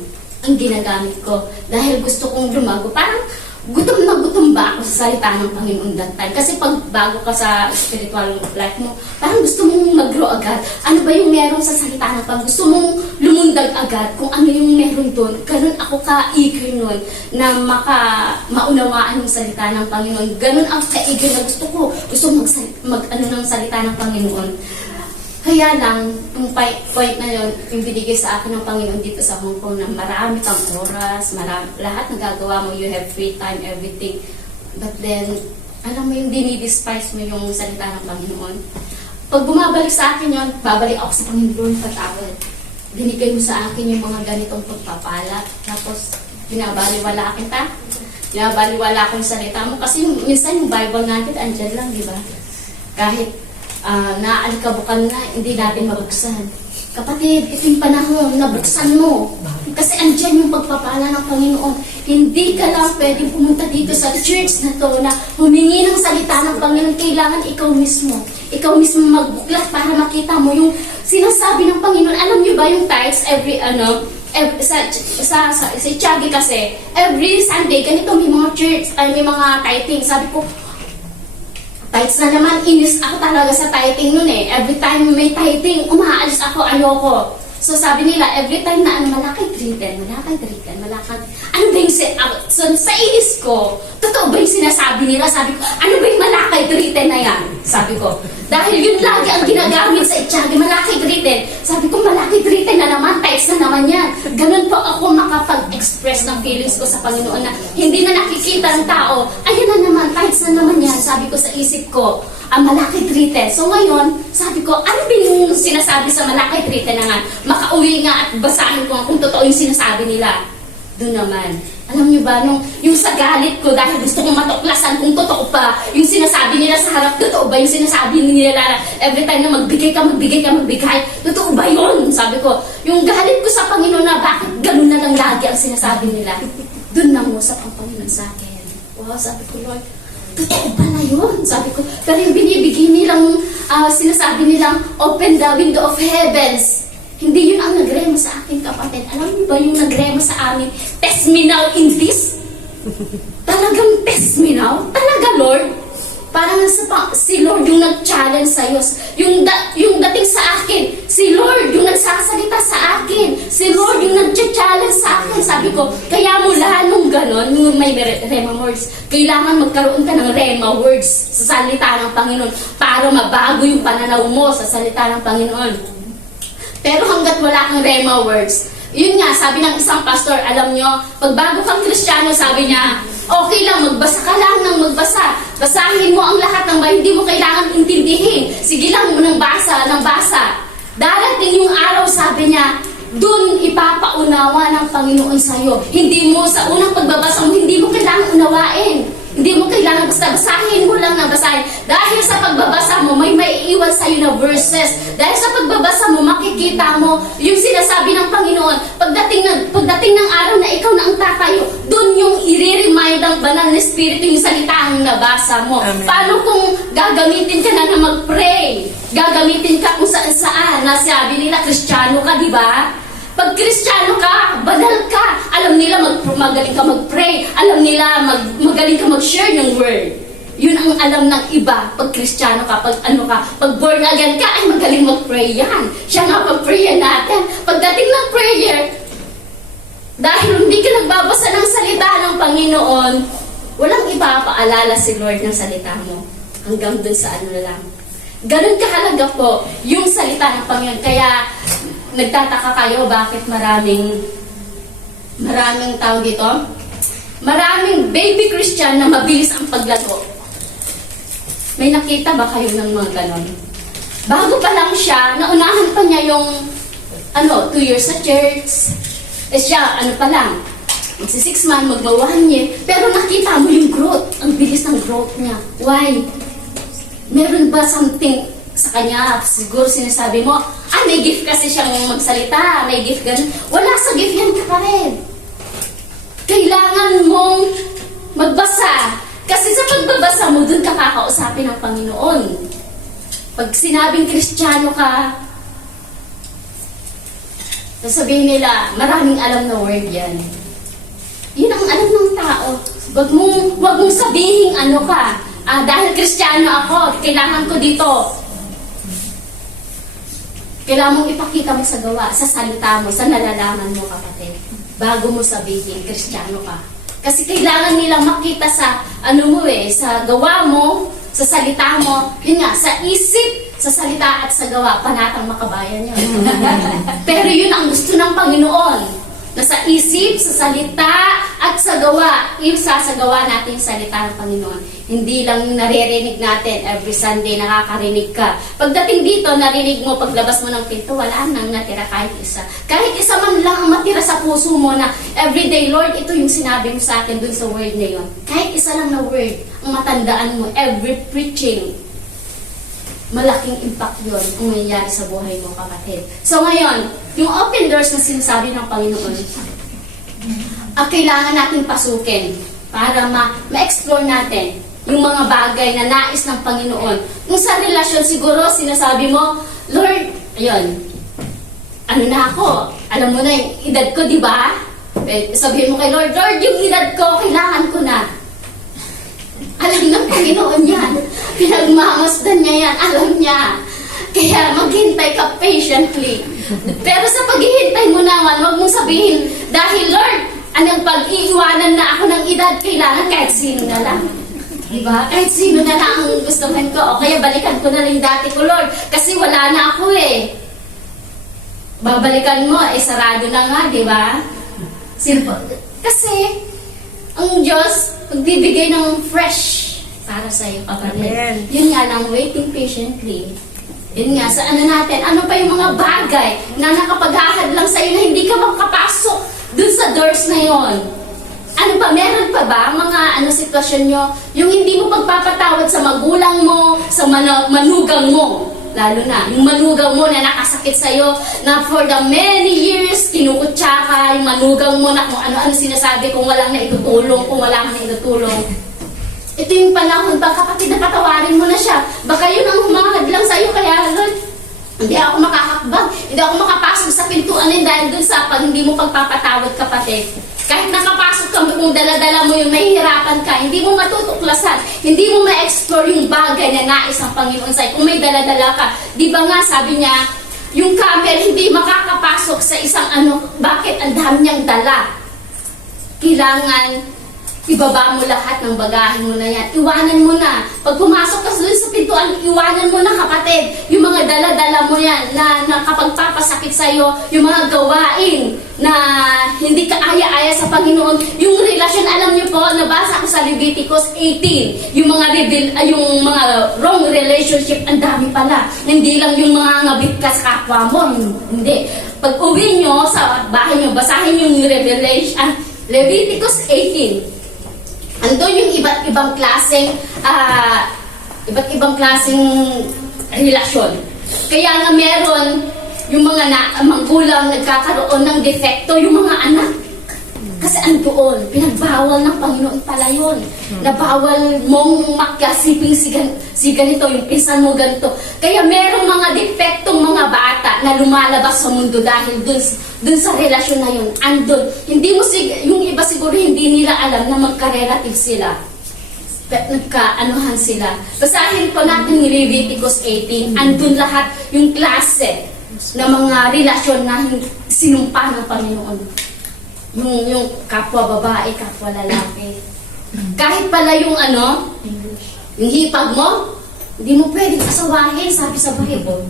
ang ginagamit ko. Dahil gusto kong lumago. Parang gutom na gutom ba ako sa salita ng Panginoon that time? Kasi pag bago ka sa spiritual life mo, parang gusto mong mag-grow agad. Ano ba yung meron sa salita ng Panginoon? Gusto mong lumundag agad kung ano yung meron doon. Ganun ako ka-eager nun na maunawaan yung salita ng Panginoon. Ganun ako ka-eager na gusto ko. Gusto mag-ano ng salita ng Panginoon. Kaya lang, yung point na yun, yung binigay sa akin ng Panginoon dito sa Hong Kong na marami kang oras, lahat nagagawa mo, you have free time, everything. But then, alam mo yung dinidispise mo yung salita ng Panginoon. Pag bumabalik sa akin yun, babalik ako sa Panginoon patawad. Binigay mo sa akin yung mga ganitong pagpapala. Tapos, binabaliwala kita. Binabaliwala ko yung salita mo. Kasi minsan yung Bible natin, andyan lang, di ba? Kahit naaalikabukan na, hindi natin mabuksan. Kapatid, ito yung panahon na buksan mo. Kasi andyan yung pagpapala ng Panginoon. Hindi ka lang pwedeng pumunta dito sa church na to na humingi ng salita ng Panginoon. Kailangan ikaw mismo. Ikaw mismo magbuklat para makita mo yung sinasabi ng Panginoon. Alam niyo ba yung tithes sa Tiagi kasi, every Sunday, ganito may mga church, may mga tithing. Sabi ko, tithes na naman, inis ako talaga sa tithing nun eh. Every time may tithing, umaalis ako, ayoko. So sabi nila, every time na malaki treated, ano ba yung so, sa inis ko, totoo ba yung sinasabi nila? Sabi ko, ano ba yung malaki treated na yan? Sabi ko, dahil yun lagi ang ginagamit sa Tiagi, malaki treated. Sabi ko, malaki treated na naman, tithes na naman yan. Ganun po ako makapag-express ng feelings ko sa Panginoon na hindi na nakikita ng tao, ayan na naman, tithes na naman yan. Sabi ko sa isip ko, ang malaki treated. So ngayon, sabi ko, ano ba yung sinasabi sa malaki treated na nga? Makauwi nga at basahin ko kung totoo yung sinasabi nila. Doon naman. Alam niyo ba, yung sa galit ko dahil gusto kong matuklasan kung totoo pa yung sinasabi nila sa harap, totoo ba yung sinasabi nila every time na magbigay ka, totoo ba yun? Sabi ko, yung galit ko sa Panginoon na bakit ganun na lang lagi ang sinasabi nila. Doon na ngusap ang Panginoon sa akin. Wow, sabi ko, Lord, totoo ba na yun? Sabi ko, pero yung binibigay nilang, sinasabi nilang, open the window of heavens. Hindi yun ang nagrema sa akin, kapatid. Alam mo ba yung nagrema sa amin? Test me now in this? Talagang test me now? Talaga, Lord? Parang si Lord yung nag-challenge sa'yo. Yung dating sa akin, si Lord yung nagsasalita sa akin. Si Lord yung nag-challenge sa akin. Sabi ko, kaya mula nung ganon, yung may rema words, kailangan magkaroon ka ng rema words sa salita ng Panginoon para mabago yung pananaw mo sa salita ng Panginoon. Pero hanggat wala kang rema words, yun nga, sabi ng isang pastor, alam nyo, pag bago kang Kristiyano, sabi niya, okay lang, magbasa ka lang ng magbasa. Basahin mo ang lahat ng hindi mo kailangan intindihin. Sige lang mo ng basa. Darating yung araw, sabi niya, dun ipapaunawa ng Panginoon sa'yo. Hindi mo, sa unang pagbabasa mo, hindi mo kailangan unawain. Hindi mo kailangan basta basahin mo lang na basahin. Dahil sa pagbabasa mo, may maiiwan sa'yo na verses. Dahil sa pagbabasa mo, makikita mo yung sinasabi ng Panginoon. Pagdating ng araw na ikaw na ang tatayo, dun yung i-remind ng banal na Espiritu yung salita ang nabasa mo. Amen. Paano kung gagamitin ka na mag-pray? Gagamitin ka kung saan-saan. Nasabi nila, Kristiyano ka, di ba? Pag Kristiyano ka, banal ka. Alam nila magaling ka mag-pray. Alam nila magaling ka mag-share ng word. Yun ang alam ng iba. Pag Kristiyano ka, pag born again ka, ay magaling mag-pray yan. Siya nga pag-prayer natin. Pagdating ng prayer, dahil hindi ka nagbabasa ng salita ng Panginoon, walang ipapaalala si Lord ng salita mo. Hanggang dun sa ano lang. Ganun kahalaga po yung salita ng Panginoon. Kaya, nagtataka kayo bakit maraming tao dito? Maraming baby Christian na mabilis ang paglago. May nakita ba kayo ng mga ganon? Bago pa lang siya, naunahan pa niya yung 2 years sa church. Siya, pa lang, magsi 6 months, magwa 1 year. Pero nakita mo yung growth, ang bilis ng growth niya. Why? Meron ba something sa kanya? Siguro sinasabi mo, may gift kasi siyang magsalita, may gift ganun. Wala sa gift yan ka pa rin. Kailangan mong magbasa. Kasi sa pagbabasa mo, dun ka kakausapin ng Panginoon. Pag sinabing Kristiyano ka, Sasabihin nila, maraming alam na word yan. Yun ang alam ng tao. Wag mong sabihin ano ka. Dahil Kristiyano ako, kailangan ko dito. Kailangan mong ipakita mo sa gawa, sa salita mo, sa nalalaman mo, kapatid. Bago mo sabihin, Kristiyano ka. Kasi kailangan nilang makita sa sa gawa mo, sa salita mo, yun nga, sa isip, sa salita at sa gawa, panatang makabayan yun. Pero yun ang gusto ng Panginoon. Na sa isip, sa salita, at sa gawa, isasagawa natin yung salita ng Panginoon. Hindi lang yung naririnig natin, every Sunday nakakarinig ka. Pagdating dito, narinig mo, paglabas mo ng pinto, wala nang natira kahit isa. Kahit isa man lang ang matira sa puso mo na, everyday, Lord, ito yung sinabi mo sa akin dun sa word na yun. Kahit isa lang na word, ang matandaan mo, every preaching, malaking impact yun kung nangyayari sa buhay mo, kapatid. So ngayon, yung open doors na sinasabi ng Panginoon, kailangan natin pasukin para ma-explore natin yung mga bagay na nais ng Panginoon. Kung sa relasyon, siguro sinasabi mo, Lord, ayun, ano na ako? Alam mo na yung edad ko, di ba? Sabihin mo kay Lord, Lord, yung edad ko, kailangan ko na. Alam ng Panginoon yan. Pinagmamasdan niya yan. Alam niya. Kaya maghintay ka patiently. Pero sa paghihintay mo naman, huwag mong sabihin, dahil Lord, anong pag-iiwanan na ako ng edad, kailangan kahit sino na lang. Diba? Kahit sino na lang ang gustuhan ko. O kaya balikan ko na rin dati ko, Lord. Kasi wala na ako eh. Babalikan mo, sarado na nga, diba? Kasi, ang Diyos, magbibigay ng fresh para sa iyo, kapatid. Yun nga lang, waiting patiently. Yun nga, sa natin, ano pa yung mga bagay na nakapaghahad lang sa iyo na hindi ka makapasok dun sa doors na yon. Ano pa, meron pa ba mga sitwasyon nyo, yung hindi mo pagpapatawad sa magulang mo, sa manugang mo, lalo na, yung manugang mo na nakasakit sa'yo, na for the many years, kinukutsa ka, yung manugang mo na kung ano-ano sinasabi, kung walang naitutulong, kung wala kang naitutulong. Ito yung panahon ba, kapatid, na patawarin mo na siya. Baka yun ang humahad lang sa'yo, kaya Lord, hindi ako makahakbang, hindi ako makapasok sa pintuan yun dahil dun sa pag hindi mo pagpapatawad, kapatid. Kahit nakapasok ka, kung dala-dala mo yung mahihirapan ka, hindi mo matutuklasan, hindi mo ma-explore yung bagay na nais ng Panginoon sa'yo. Kung may dala-dala ka, di ba nga sabi niya, yung camel hindi makakapasok sa isang bakit ang dami niyang dala? Kailangan ibaba mo lahat ng bagahe mo na yan. Iwanan mo na. Pag pumasok ka doon sa pintuan, iwanan mo na, kapatid. Yung mga dala-dala mo yan na nakapagpapasakit sa'yo, yung mga gawain na hindi ka aya-aya sa Panginoon. Yung relasyon, alam niyo po, nabasa ko sa Leviticus 18, yung mga wrong relationship, ang dami pala. Hindi lang yung mga ngabit ka sa kapwa mo. Hindi. Pag uwi nyo sa bahay nyo, basahin yung Leviticus 18. Andun yung iba't ibang klaseng relasyon. Kaya nga meron yung mga magulang nagkakaroon ng defekto, yung mga anak. Kasi andoon, pinagbawal ng Panginoon pala yun. Na bawal mong makasiping si ganito, yung pinsan mo ganito. Kaya merong mga defektong mga bata na lumalabas sa mundo dahil dun sa relasyon na yun. Andun. Yung iba siguro hindi nila alam na magka-relative sila. Nagka-anuhan sila. Basahin po natin yung Leviticus 18. Andun lahat yung klase na mga relasyon na sinumpa ng Panginoon. Yung kapwa babae, kapwa lalaki. Kahit pala yung yung hipag mo, hindi mo pwedeng asawahin, sabi sa Bible.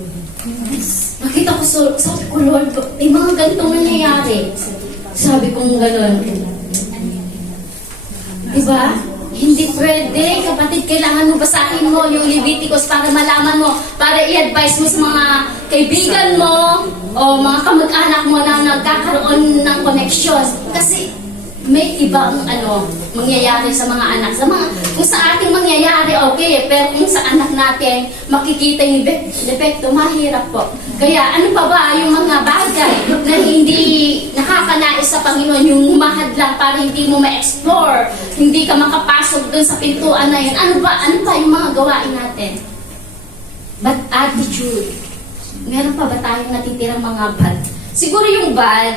Nakita ko sa Lord, may mga ganitong nangyayari. Sabi kong gano'n. Diba? Hindi pwede, kapatid, kailangan mo basahin mo yung Leviticus para malaman mo, para i-advise mo sa mga kaibigan mo o mga kamag-anak mo na nagkakaroon ng connection. Kasi may ibang mangyayari sa mga anak. Kung sa ating mangyayari, okay, pero kung sa anak natin, makikita yung depekto, mahirap po. Kaya ano pa ba yung mga bagay na hindi nakakanais sa Panginoon, yung mahad lang para hindi mo ma-explore, hindi ka makapasok dun sa pintuan na yun. Ano pa yung mga gawain natin? Bad attitude. Meron pa ba tayong natitirang mga bad siguro yung bad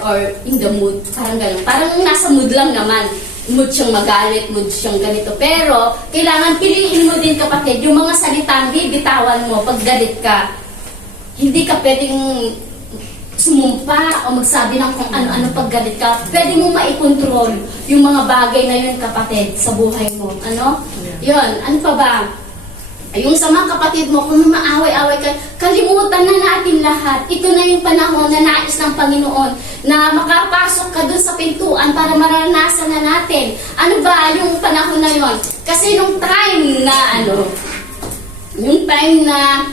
or in the mood, parang gano'n. Parang nasa mood lang naman. Mood siyang magalit, mood siyang ganito. Pero, kailangan piliin mo din, kapatid, yung mga salitang bibitawan mo pag galit ka. Hindi ka pwedeng sumumpa o magsabi ng kung ano-ano pag galit ka. Pwede mo maikontrol yung mga bagay na yun, kapatid, sa buhay mo. Ano? Yun. Ano pa ba? Yung sa mga kapatid mo, kung maaway-away ka, kalimutan na natin lahat. Ito na yung panahon na nais ng Panginoon na makapasok ka dun sa pintuan para maranasan na natin. Ano ba yung panahon na yon? Kasi nung time na yung time na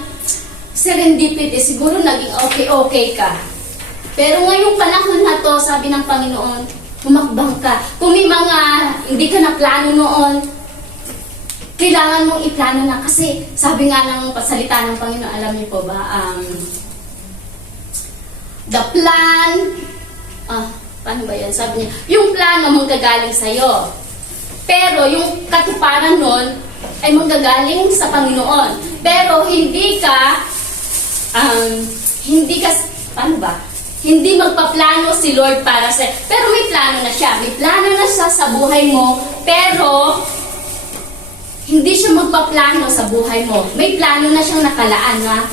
serendipity, siguro naging okay ka. Pero ngayong panahon na to, sabi ng Panginoon, humakbang ka. Kung may mga hindi ka na plano noon, kailangan mong iplano na. Kasi sabi nga ng pasalita ng Panginoon, alam niyo po ba, the plan, paano ba yan? Sabi niya, yung plano manggagaling sa'yo. Pero yung katuparan nun ay manggagaling sa Panginoon. Pero hindi ka, paano ba? Hindi magpaplano si Lord para sa'yo. Pero may plano na siya. May plano na siya sa buhay mo. Pero, hindi siya magpaplano sa buhay mo. May plano na siyang nakalaan, ha?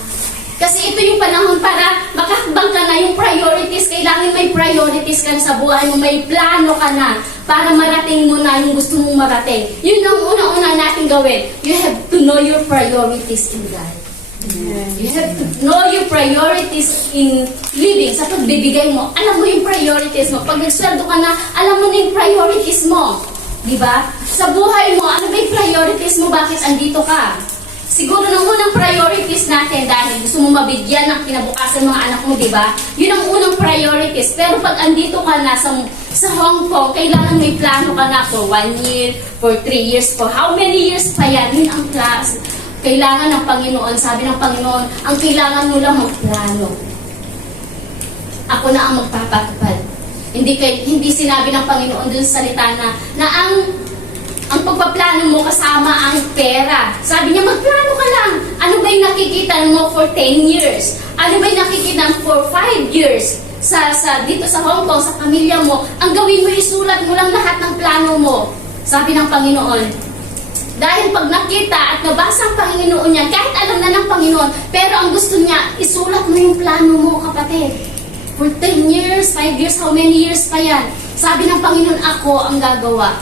Kasi ito yung panahon para makakbang ka na yung priorities. Kailangan may priorities ka na sa buhay mo. May plano ka na para marating mo na yung gusto mong marating. Yun ang unang-una natin gawin. You have to know your priorities in God. You have to know your priorities in living. Sa pagbibigay mo, alam mo yung priorities mo. Pag nagsweldo ka na, alam mo na yung priorities mo. Diba? Sa buhay mo, ano ba yung priorities mo? Bakit andito ka? Siguro nang unang priorities natin dahil gusto mo mabigyan ng kinabukasan mga anak mo, diba? Yun ang unang priorities. Pero pag andito ka na sa Hong Kong, kailangan may plano ka na for 1 year, for 3 years, for how many years pa yan? Yun ang class. Kailangan ng Panginoon, sabi ng Panginoon, ang kailangan mo lang magplano. Ako na ang magpapatupad. Hindi sinabi ng Panginoon dun sa salita na ang pagpaplano mo kasama ang pera. Sabi niya, magplano ka lang. Ano ba yung nakikita mo for 10 years? Ano ba yung nakikita mo for 5 years? Dito sa Hong Kong, sa pamilya mo, ang gawin mo, isulat mo lang lahat ng plano mo. Sabi ng Panginoon. Dahil pag nakita at nabasa ang Panginoon niya, kahit alam na ng Panginoon, pero ang gusto niya, isulat mo yung plano mo, kapatid. For 10 years, 5 years, how many years pa yan? Sabi ng Panginoon, ako ang gagawa.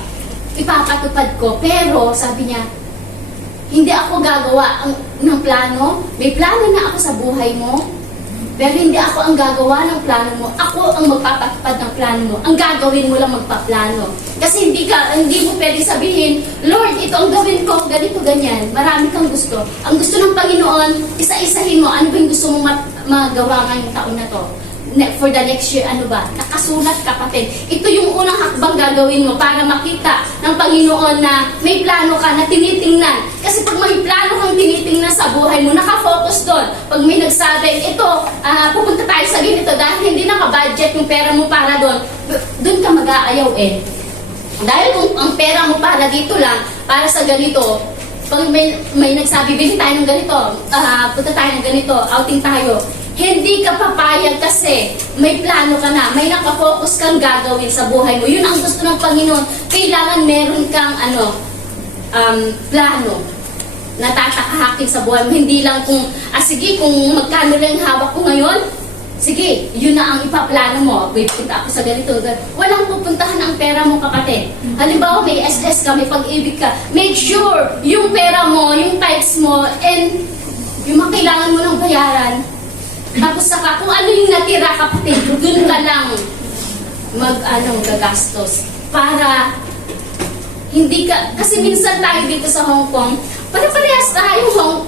Ipapatupad ko. Pero, sabi niya, hindi ako gagawa ng plano. May plano na ako sa buhay mo. Pero hindi ako ang gagawa ng plano mo. Ako ang magpapatupad ng plano mo. Ang gagawin mo lang magpaplano. Kasi hindi mo pwedeng sabihin, Lord, ito ang gawin ko, ganito, ganyan. Marami kang gusto. Ang gusto ng Panginoon, isa-isahin mo, ano ba yung gusto mong magawa ngayong taon na to? For the next year, ano ba? Nakasulat, kapatid. Ito yung unang hakbang gagawin mo para makita ng Panginoon na may plano ka na tinitingnan. Kasi pag may plano kang tinitingnan sa buhay mo, nakafocus doon. Pag may nagsabi, ito, pupunta tayo sa ganito dahil hindi nakabudget yung pera mo para doon ka mag-aayaw eh. Dahil kung ang pera mo para dito lang, para sa ganito, pag may nagsabi, bili tayo ng ganito, punta tayo ng ganito, outing tayo, hindi ka papayag kasi may plano ka na, may nakafocus kang gagawin sa buhay mo. Yun ang gusto ng Panginoon. Kailangan meron kang plano na tatakahakin sa buhay mo. Hindi lang kung, sige, kung magkano lang hawak ko ngayon, sige, yun na ang ipaplano mo. Pupunta ako sa ganito. Walang pupuntahan ang pera mo, kapatid. Halimbawa, may SS ka, may pag-ibig ka. Make sure yung pera mo, yung tithes mo, and yung mga kailangan mo ng bayaran, tapos saka, kung ano yung natira, kapatid, doon ka lang gagastos. Para hindi ka, kasi minsan tayo dito sa Hong Kong, parehas tayo,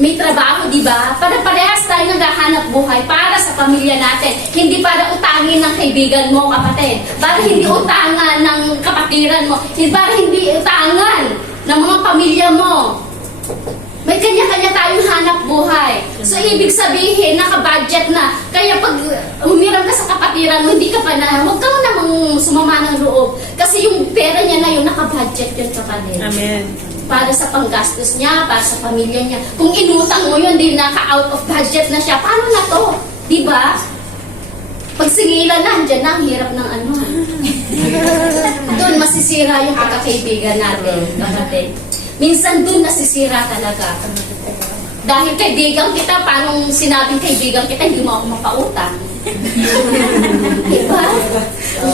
may trabaho, di ba? Parehas tayo naghahanap buhay para sa pamilya natin. Hindi para utangin ng kaibigan mo, kapatid. Para hindi utangan ng kapatiran mo. Para hindi utangan ng mga pamilya mo. May kanya-kanya tayong hanap buhay. So, ibig sabihin, naka-budget na. Kaya pag humiram ka sa kapatiran mo, hindi ka pa na, huwag kang namang sumama ng loob. Kasi yung pera niya na yun, naka-budget yun, kapatid. Amen. para sa panggastos niya, para sa pamilya niya. Kung inutang mo yun, di naka-out of budget na siya, paano na to? Di ba? Pag singilan na, andyan na, ang hirap ng ano. Doon masisira yung pagkakaibigan natin, kapatid. Minsan doon nasisira talaga. Dahil kaibigan kita, paano sinabing kaibigan kita, hindi mo ako mapautang. Diba?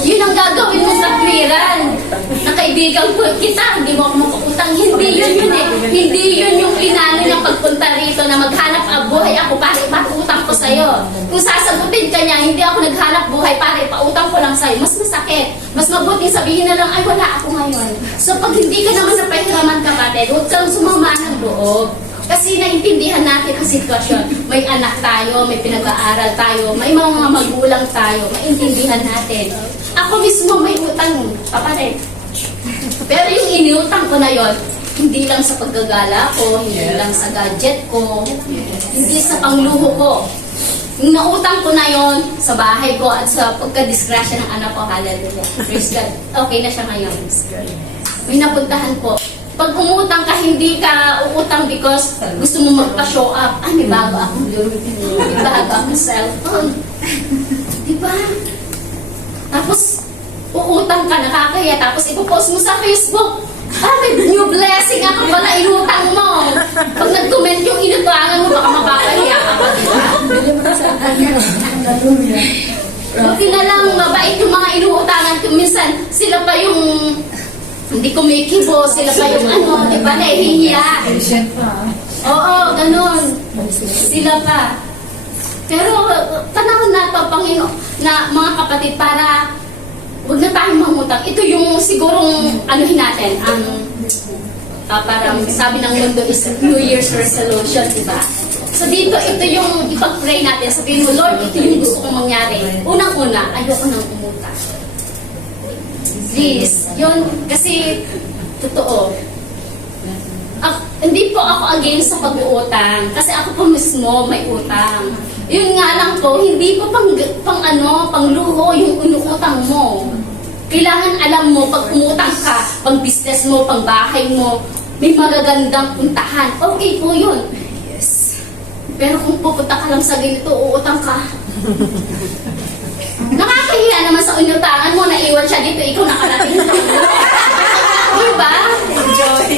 Yun ang gagawin mo sa tuwiran. Na kaibigan ko kita, hindi mo ako mapautang. Hindi yun eh. Hindi yun yung plinano niya pagpunta rito na maghanap ang buhay ako para ipautang ko sa'yo. Kung sasagutin ka niya, hindi ako naghanap buhay para ipautang ko lang sa'yo. Mas masakit. Mas mabuti sabihin na lang, ay wala ako ngayon. So pag hindi ka naman napahiraman kapatid, huwag kang sumama ng loob. Kasi naintindihan natin ang sitwasyon. May anak tayo, may pinag-aaral tayo, may mga magulang tayo, maintindihan natin. Ako mismo may utang, kapatid. Pero yung iniutang ko na yon, hindi lang sa paggagala ko, hindi lang sa gadget ko, hindi sa pangluho ko. Yung nautang ko na yon sa bahay ko at sa pagka-disgrasya ng anak ko, hallelujah. Praise God. Okay na siya ngayon. May napuntahan ko. Pag umutang ka, hindi ka uutang because gusto mo magpa-show up. Ah, may bago akong laro. May bago akong cellphone. Diba? Tapos, uutang ka, nakakaya. Tapos, ipopost mo sa Facebook. Ah, may new blessing ako pala, inutang mo. Pag nag-comment yung inutangan mo, baka makakahiya ka pa, diba? Buti na lang, mabait yung mga inuutangan. Minsan, sila pa yung hindi kumikibo, sila pa yung ano, di ba, nahihiya. Oo, ganun. Sila pa. Pero panahon na to, Panginoon, na mga kapatid, para huwag na tayong mangutang. Ito yung sigurong anuhin natin, ang parang sabi ng mundo is New Year's resolution, di ba? So dito, ito yung ipag-pray natin. Sabihin mo, Lord, ito yung gusto kong mangyari. Unang-una, ayoko nang umutang. Please, yun, kasi, totoo. Hindi po ako against sa pag-uutang, kasi ako po mismo may utang. Yun nga lang po, hindi po pangluho yung inuutang mo. Kailangan alam mo, pag umutang ka, pang business mo, pang bahay mo, may magagandang puntahan. Okay po yun. Yes. Pero kung pupunta ka lang sa ganito, uutang ka. Nakakahiya naman sa inutangan mo, naiwan siya dito, ikaw nakarating. Diba? Enjoy.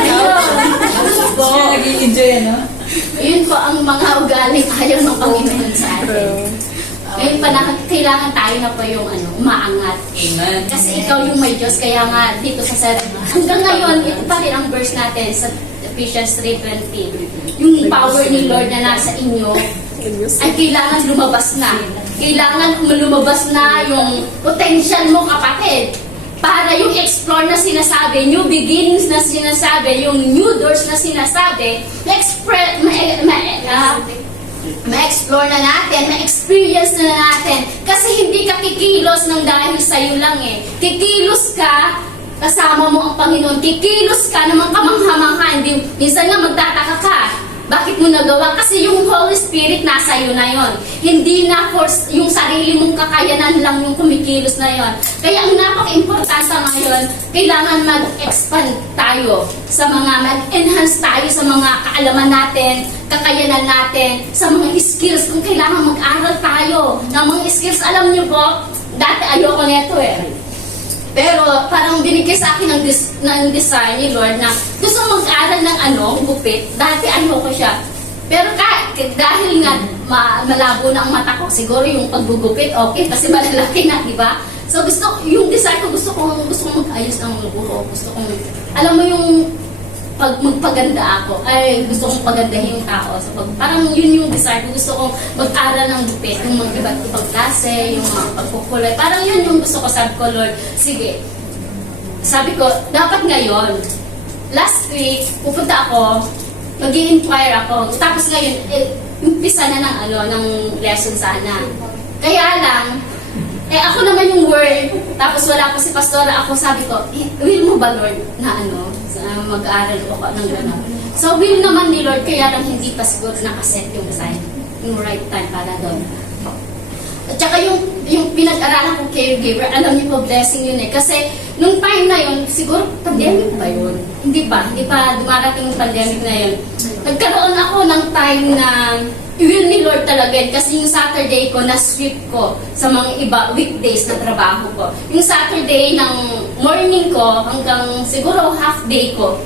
Ayun. Nag-i-enjoy, ano? Yun po ang mga ugali ayaw ng Panginoon sa atin. Ngayon pa na, kailangan tayo na po yung umaangat. Amen. Kasi ikaw yung may Diyos, kaya nga dito sa hanggang ngayon, ito pa rin ang verse natin sa Ephesians 3:20. Yung power ni Lord na nasa inyo, ay kailangan lumabas na. Kailangan lumabas na yung potential mo, kapatid. Para yung explore na sinasabi, new beginnings na sinasabi, yung new doors na sinasabi, ma-explore na natin, ma-experience na natin. Kasi hindi ka kikilos ng dahil sa'yo lang eh. Kikilos ka, kasama mo ang Panginoon. Kikilos ka naman kamangha-mangha. Minsan nga magtataka ka. Bakit mo nagawa? Kasi yung Holy Spirit nasa iyo na yon. Hindi na force, yung sarili mong kakayanan lang yung kumikilos na yon. Kaya ang napaka-importante ngayon, kailangan mag-expand tayo sa mga, mag-enhance tayo sa mga kaalaman natin, kakayanan natin, sa mga skills. Kung kailangan mag-aral tayo ng mga skills, alam niyo po, dati ayoko nito eh. Pero parang binigay sa akin ng design ni Lord na gusto mag-aral ng gupit. Dati ayoko siya. Pero dahil nga malabo na ang mata ko, siguro yung paggugupit, okay, kasi malalaki na, di ba? So yung design ko, gusto kong mag-ayos ng buho. Gusto kong, alam mo yung pag magpaganda ako, ay gusto kong pagandahin yung tao. So, parang yun yung desire ko. Gusto kong mag-aral ng gupit, yung mag-iba't ibang klase, yung mga pagkukulay. Parang yun yung gusto ko. Sabi ko, Lord, sige. Sabi ko, dapat ngayon, last week, pupunta ako, mag-i-inquire ako. Tapos ngayon, umpisa na ng lesson sana. Kaya lang, ako naman yung word, tapos wala pa si Pastora, ako sabi ko, will mo ba, Lord, na mag-aaral ako ng gano'n? So, will naman ni Lord, kaya lang hindi pa siguro nakaset yung sign, yung right time para doon. At saka yung pinag-aralan kong caregiver, alam niyo po, blessing yun eh. Kasi nung time na yun, siguro pandemic ba yun? Hindi pa dumarating yung pandemic na yun. Nagkaroon ako ng time na will ni Lord talaga yun. Kasi yung Saturday ko, na-sweep ko sa mga iba weekdays na trabaho ko. Yung Saturday ng morning ko hanggang siguro half day ko,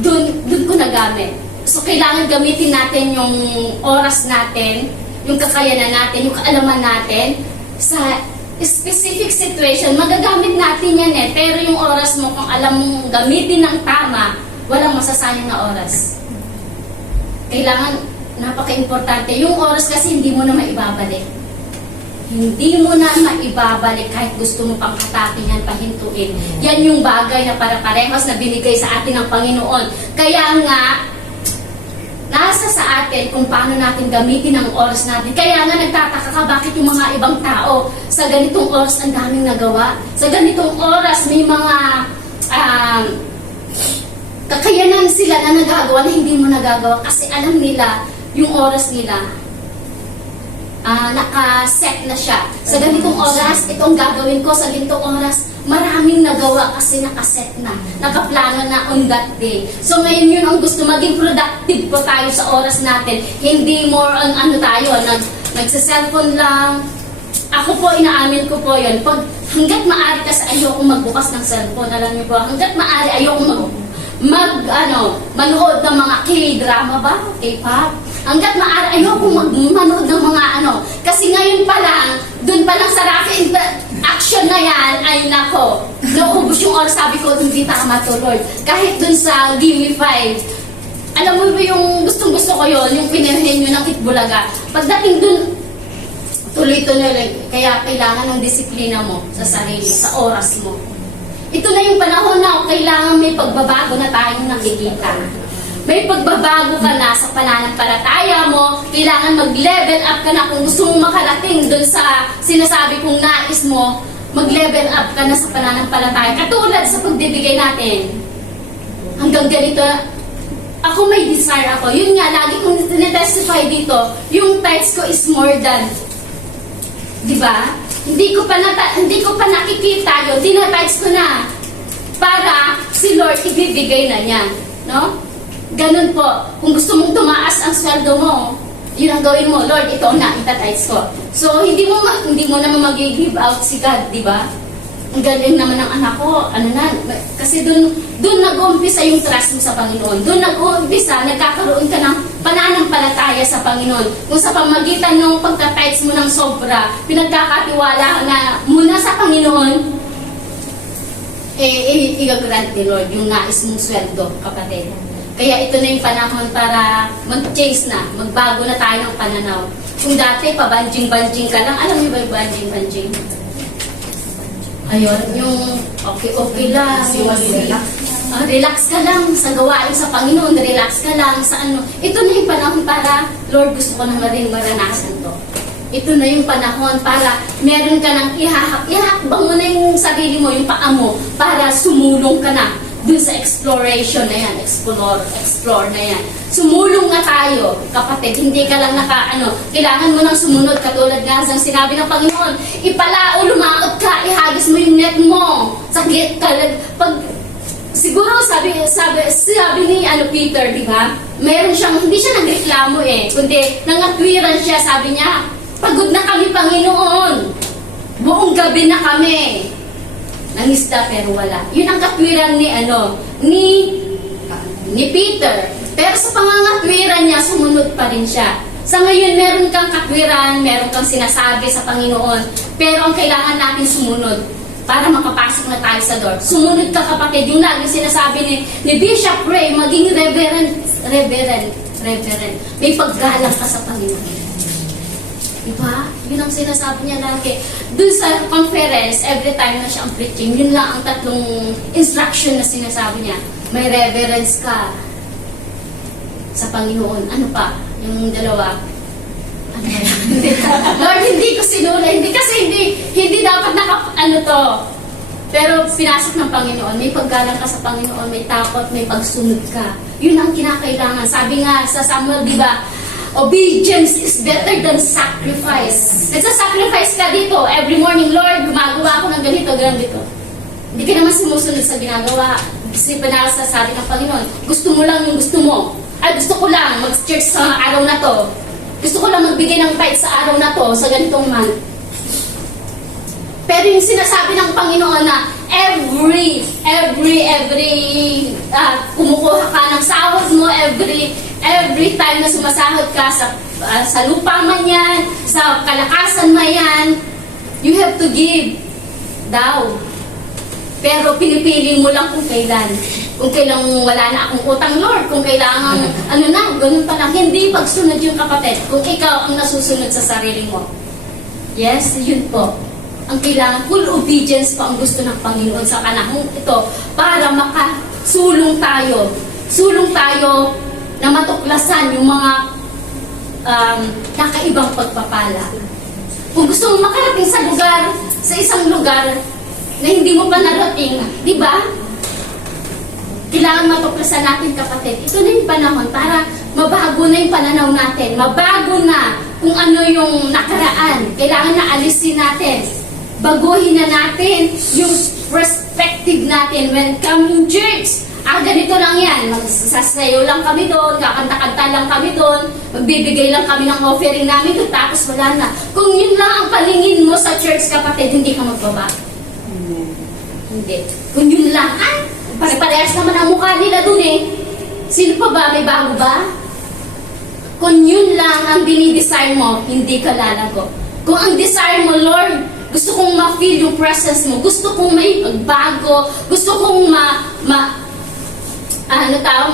dun ko nagamit. So kailangan gamitin natin yung oras natin, yung kakayanan natin, yung kaalaman natin sa specific situation. Magagamit natin yan eh. Pero yung oras mo, kung alam mong gamitin ng tama, walang masasayang na oras. Kailangan, napaka-importante. Yung oras kasi hindi mo na maibabalik. Hindi mo na maibabalik kahit gusto mo pang katakin yan, pahintuin. Yan yung bagay na para parehas na binigay sa atin ng Panginoon. Kaya nga, nasa sa atin kung paano natin gamitin ang oras natin. Kaya nga nagtataka ka bakit yung mga ibang tao sa ganitong oras ang daming nagawa. Sa ganitong oras may mga kakayanan sila na nagagawa na hindi mo nagagawa kasi alam nila yung oras nila nakaset na siya. Sa ganitong oras, itong gagawin ko sa ganitong oras, maraming nagawa kasi nakaset na, nakaplano na on that day. So ngayon yun ang gusto, maging productive po tayo sa oras natin. Hindi more on ano tayo, nagsa-cellphone lang. Ako po, inaamin ko po yun. Pag hanggat maaari kasi ayoko magbukas ng cellphone, alam niyo po, hanggat maaari ayoko manood ng mga K-drama ba? K-pop? Hanggat maaari ayoko manood ng mga kasi ngayon pa lang, dun pa lang sa Rocky action na yan, ay nako, naubos yung oras, sabi ko, hindi tama to, Lord. Kahit dun sa Gimme 5, alam mo ba yung gustong-gusto ko yun, yung pinirhin nyo ng Itbulaga. Pagdating dun, tuloy-tuloy, kaya kailangan ng disiplina mo sa sarili, sa oras mo. Ito na yung panahon na kailangan may pagbabago na tayong nakikita. May pagbabago ka na sa pananampalataya mo, kailangan mag-level up ka na kung gusto mong makarating dun sa sinasabi kong nais mo, mag-level up ka na sa pananampalataya. Katulad sa pagbibigay natin. Hanggang ganito, ako may desire ako. Yun nga, lagi kong tinetestify dito, yung tithes ko is more than. Diba? Hindi ko pa nakikita yun, tinatithes ko na. Para si Lord ibibigay na niya. No? Ganun po. Kung gusto mong tumaas ang sweldo mo, yun ang gawin mo. Lord, ito na, itatides ko. So, hindi mo naman mag-give out si God, di ba? Ang galing naman ng anak ko. Kasi dun nag-uumpisa yung trust mo sa Panginoon. Dun nag-uumpisa, nagkakaroon ka ng pananampalataya sa Panginoon. Kung sa pamagitan ng pagtatides mo ng sobra, pinagkakatiwala na muna sa Panginoon, i-grant ni Lord yung nais mong sweldo, kapatid. Kaya ito na yung panahon para mag-change na, magbago na tayo ng pananaw. Kung dati, pabanjing-banjing ka lang, alam niyo ba yung banjing-banjing? Ayun, yung okay lang, relax ka lang sa gawain sa Panginoon, relax ka lang sa ano. Ito na yung panahon para, Lord, gusto ko na rin maranasan to. Ito na yung panahon para meron ka ng ihakbang mo na yung sarili mo, yung paa mo, para sumulong ka na dun sa exploration na yan, explore na yan. Sumulong na tayo, kapatid. Hindi ka lang kailangan mo nang sumunod, katulad nga sa sinabi ng Panginoon, ipalao, lumaot ka, ihagis mo yung net mo. Sakit ka. Siguro sabi ni Peter, di ba? Meron siyang, hindi siya nagreklamo kundi nangatwiran siya, sabi niya, pagod na kami, Panginoon. Buong gabi na kami. Nangisda pero wala. Yun ang katwiran ni Peter. Pero sa pangangatwiran niya, sumunod pa rin siya. Sa ngayon, meron kang katwiran, meron kang sinasabi sa Panginoon, pero ang kailangan natin sumunod para makapasok na tayo sa door. Sumunod ka, kapatid. Yung laging sinasabi ni Bishop Ray, maging reverend. May paggalang ka sa Panginoon. Diba? Yun ang sinasabi niya lagi. Doon sa conference, every time na siya ang preaching, yun lang ang tatlong instruction na sinasabi niya. May reverence ka sa Panginoon. Ano pa? Yung dalawa. Ano ba? Lord, hindi ko sinula. Hindi dapat to. Pero pinasok ng Panginoon, may paggalang ka sa Panginoon, may takot, may pagsunod ka. Yun ang kinakailangan. Sabi nga sa Samuel, di ba? Obedience is better than sacrifice. Nagsasacrifice ka dito. Every morning, Lord, gumagawa ako ng ganito, ganito. Hindi ka naman sumusunod sa ginagawa. Kasi sabi ng Panginoon, gusto mo lang yung gusto mo. Ay, gusto ko lang mag-church sa araw na to. Gusto ko lang magbigay ng tithe sa araw na to, sa ganitong month. Pero yung sinasabi ng Panginoon na every kumukuha ka ng sahod mo, every time na sumasahod ka sa lupa man yan, sa kalakasan man yan, you have to give daw. Pero pinipili mo lang kung kailan. Kung kailang wala na akong utang, Lord, kung kailangan, ganun pa lang. Hindi pagsunod yung kapatid. Kung ikaw ang nasusunod sa sarili mo. Yes, yun po. Ang kailangan, full obedience po ang gusto ng Panginoon sa panahon ito para makasulong tayo. Sulong tayo na matuklasan yung mga kakaibang pagpapala. Kung gusto mo makarating sa isang lugar na hindi mo pa narating, di ba? Kailangan matuklasan natin, kapatid. Ito na yung panahon para mabago na yung pananaw natin. Mabago na kung ano yung nakaraan. Kailangan na alisin natin. Baguhin na natin yung perspective natin when coming church. Ganito lang yan. Magsasayaw lang kami doon, kakanta-kanta lang kami doon, magbibigay lang kami ng offering namin doon, tapos wala na. Kung yun lang ang paningin mo sa church, kapatid, hindi ka magbabago. Hindi. Kung yun lang, pare-parehas naman ang mukha nila doon eh. Sino pa ba? May bago ba? Kung yun lang ang dinidesire mo, hindi ka lalago. Kung ang desire mo, Lord, gusto kong ma-feel yung presence mo, gusto kong may pagbago, gusto kong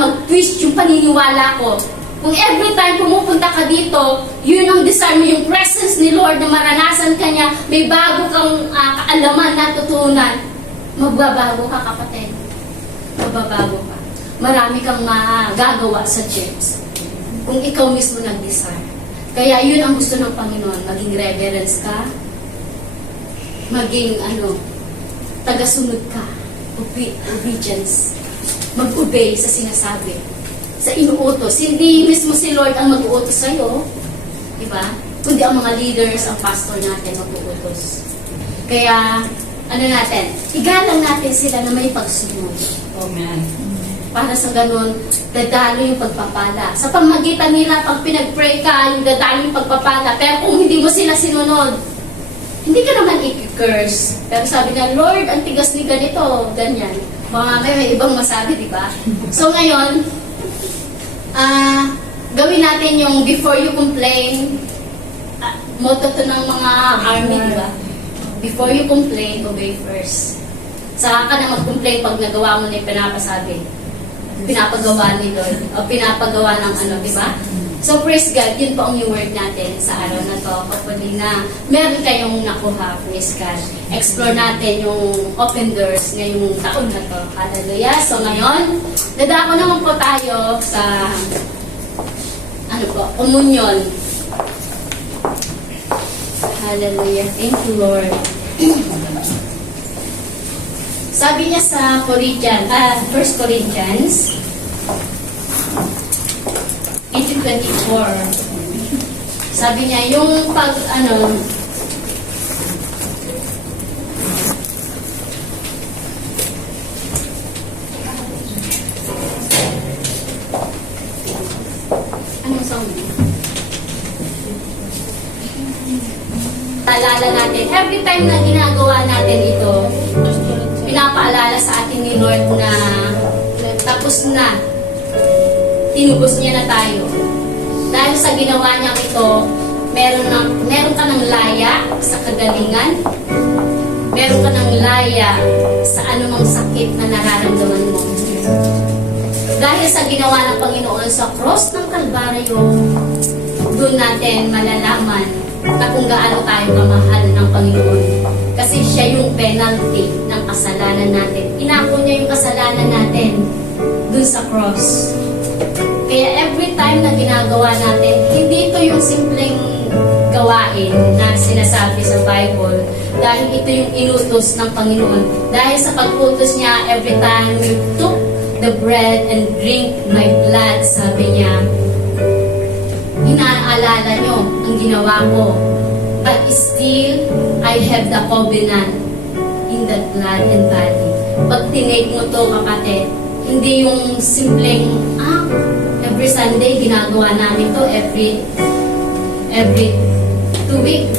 mag-twist yung paniniwala ko. Kung every time pumupunta ka dito, yun ang desire mo, yung presence ni Lord na maranasan ka niya, may bago kang kaalaman, natutunan, magbabago ka, kapatid. Magbabago ka. Marami kang magagawa sa church. Kung ikaw mismo nag-desire. Kaya yun ang gusto ng Panginoon, maging reverence ka, maging tagasunod ka, obedience, mag-obey sa sinasabi, sa inuutos. Hindi mismo si Lord ang mag-uutos sa'yo, diba? Kundi ang mga leaders, ang pastor natin mag-uutos. Kaya, igalang natin sila na may pagsunod. Amen. Para sa ganun, dadalo yung pagpapala. Sa pamagitan nila, pag pinag-pray ka, yung dadalo yung pagpapala. Pero kung hindi mo sila sinunod, hindi ka naman i-curse. Pero sabi niya, Lord, ang tigas ni ganito, ganyan. May ibang masabi, di ba? So ngayon, gawin natin yung before you complain, motto to ng mga army, di ba? Before you complain, obey first. Saka ka na mag-complain pag nagawa mo na yung pinapagawa ni Lord, o pinapagawa ng di ba? So praise God, yun po ang yung word natin sa araw na to. Hopefully na meron kayong nakuha, praise God. Explore natin yung open doors ngayong taon na to. Hallelujah. So ngayon, dadako naman po tayo sa communion. Hallelujah. Thank you, Lord. Sabi niya sa 1 Corinthians 18:24. Sabi niya, yung Alala natin, every time na ginagawa natin ito, pinapaalala sa atin ni Lord na tapos na, tinubos niya na tayo. Dahil sa ginawa niya ito, meron ka ng laya sa kagalingan, meron ka ng laya sa anumang sakit na nararamdaman mo. Dahil sa ginawa ng Panginoon sa cross ng Kalbaryo, doon natin malalaman na kung gaano tayo kamahal ng Panginoon. Kasi siya yung penalty ng kasalanan natin. Inako niya yung kasalanan natin dun sa cross. Kaya every time na ginagawa natin, hindi ito yung simpleng gawain na sinasabi sa Bible. Dahil ito yung inutos ng Panginoon. Dahil sa pag-utos niya, every time you took the bread and drink my blood, sabi niya, naalala nyo ang ginawa ko. But still, I have the covenant in that blood and body. Pag tinake mo to, kapatid, hindi yung simpleng, every Sunday, ginagawa namin to, every 2 weeks,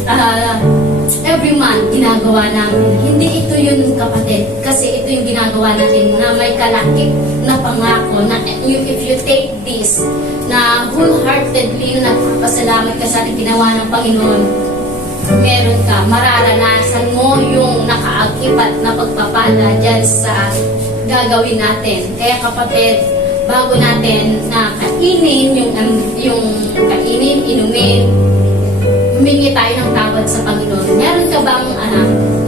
every month, ginagawa namin. Hindi ito yun, kapatid. Kasi ito yung ginagawa natin na may kalakip na pangako na if you take this, na wholeheartedly na nagpapasalamat ka sa ginawa ng Panginoon, meron ka, mararanasan mo yung nakaakibat na pagpapala dyan sa gagawin natin. Kaya kapatid, bago natin na kainin, kainin, inumin, humingi tayo ng tawad sa Panginoon. Meron ka bang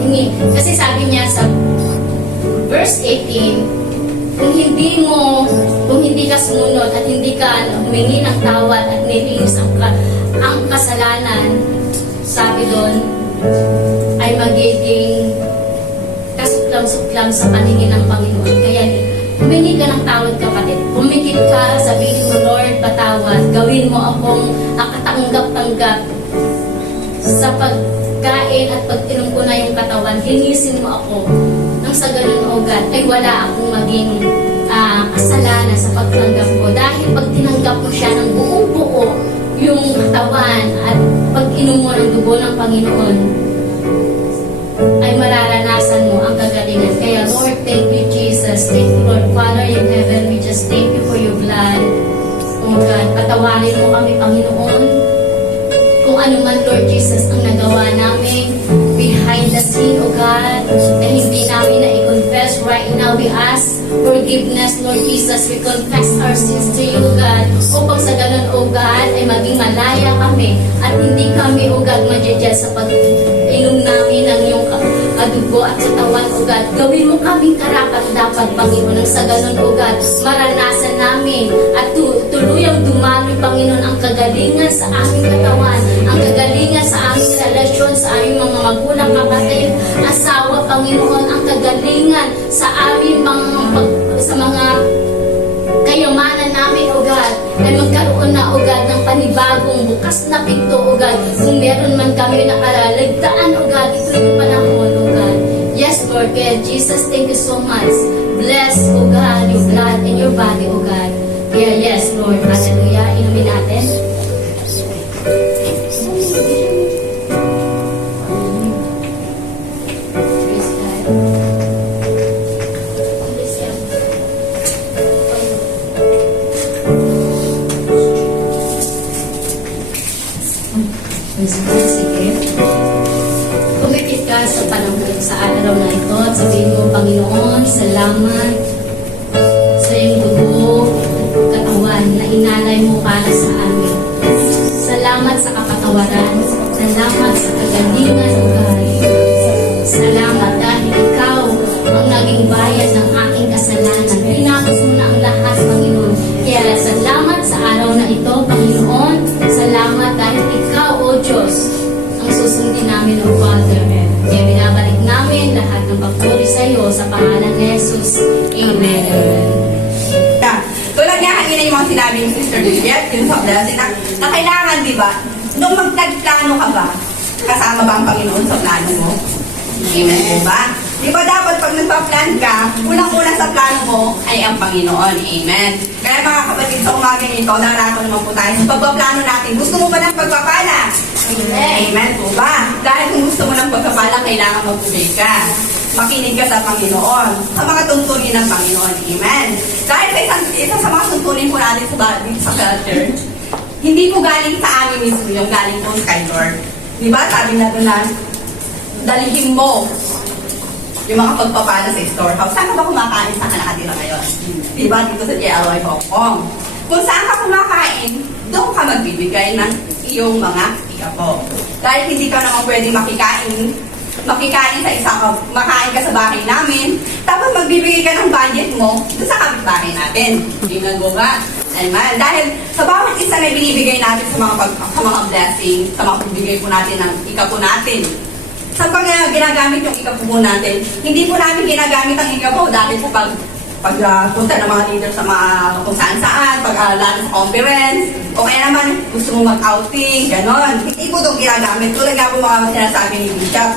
hingi? Kasi sabi niya sa verse 18, kung hindi ka sumunod at hindi ka humingi ng tawad at nilinis ang kasalanan, sabi doon, ay magiging kasuklam-suklam sa paningin ng Panginoon. Kaya humingi ka ng tawad, kapatid. Humikit ka, sabihin mo, Lord, patawad. Gawin mo akong akatanggap-tanggap sa pagkain at pag-inom ko na yung katawan. Linisin mo ako. Nang sa ganun, O God, ay wala akong maging kasalanan sa pagtanggap ko. Dahil pag tinanggap mo siya ng buong-buo, yung katawan at pag-inom mo ng dugo ng Panginoon, ay mararanasan mo ang kagalingan. Kaya Lord, thank you Jesus. Thank you Lord, Father in heaven. We just thank you for your blood. Oh God, patawarin mo kami, Panginoon. Kung ano man, Lord Jesus, ang nagawa namin behind the scene, O God, na hindi namin na i-confess right now, we ask forgiveness, Lord Jesus. We confess our sins to you, God. Upang sa ganun, O God, ay maging malaya kami at hindi kami, O God, madjadjad sa pag-inom namin ng iyong dugo at katawan, O God. Gawin mo kaming karapat-dapat, Panginoon. Nang sa ganun, O God, maranasan namin at tuluyang dumami, Panginoon, ang kagalingan sa aming katawan, ang kagalingan sa aming relasyon, sa aming mga magulang, kapatid, asawa, Panginoon, ang kagalingan sa aming sa mga kayamanan namin, O God, ay magkaroon na, O God, ng panibagong bukas na pinto, O God. Kung meron man kami nakaligtaan, O God, ito yung panahon, O God. Yes, Lord, kaya Jesus, thank you so much. Bless, O God, your blood and your body, O God. Kaya yes, Lord, hallelujah. Inumin natin. Praise God. Sige. Kumikit ka sa panahon sa araw na ito at sabihin mo, Panginoon, salamat sa iyong dugo, katawan na inalay mo para sa amin. Salamat sa kapatawaran. Salamat sa kagalingan, O God. Salamat dahil ikaw ang naging bayad ng aking kasalanan. Tinapos mo na ang lahat, Panginoon. Kaya salamat sa araw na ito, Panginoon. Salamat dahil ikaw, O Diyos, ang susundin namin, O Father. Kaya binabalik namin lahat ng pagpuri sa iyo sa pangalan ni Jesus. Amen. Tulad nga kanina yung mga sinabi ni Sister Juliet, yung sa blessing na kailangan, di ba, nung magtagplano ka ba, kasama ba ang Panginoon sa plano mo? Amen, di ba? Di ba dapat pag nagpa-plan ka, unang-unang sa plano mo ay ang Panginoon. Amen. Kaya mga kapatid, sa umaga nito, narako naman po tayo sa pagpaplano natin. Gusto mo ba ng pagpapala? Amen. Amen po ba? Dahil kung gusto mo ng pagpapala, kailangan magpubig ka. Makinig ka sa Panginoon, sa mga tuntunin ng Panginoon. Amen. Dahil sa isa sa mga tuntunin po natin sa culture, hindi po galing sa amin mismo yung galing po kay Lord. Di ba? Sabi na doon na, dalhin mo yung mga pagpapala sa storehouse. Saan ka ba kumakain? Saan ka nakatira ngayon? Di ba? Dito sa JLY Hong Kong. Kung saan ka kumakain, doon ka magbibigay ng iyong mga ikapo. Dahil hindi ka naman pwedeng makikain sa isa ka, makain ka sa bahay namin, tapos magbibigay ka ng budget mo doon sa kapitbahay natin. Hindi nga ba? Amen. Dahil sa bawat isa na binibigay natin sa mga blessing, sa mga pagbigay po natin ng ikapo natin, sa pag ginagamit yung ikapo po natin, hindi po namin ginagamit ang ikapo dahil po pag punta ng mga leader sa mga kung saan-saan, lalo sa conference, o kaya naman gusto mo mag-outing, ganon. Hindi po itong ginagamit. Tulad nga po mga sinasabi ni Bishop.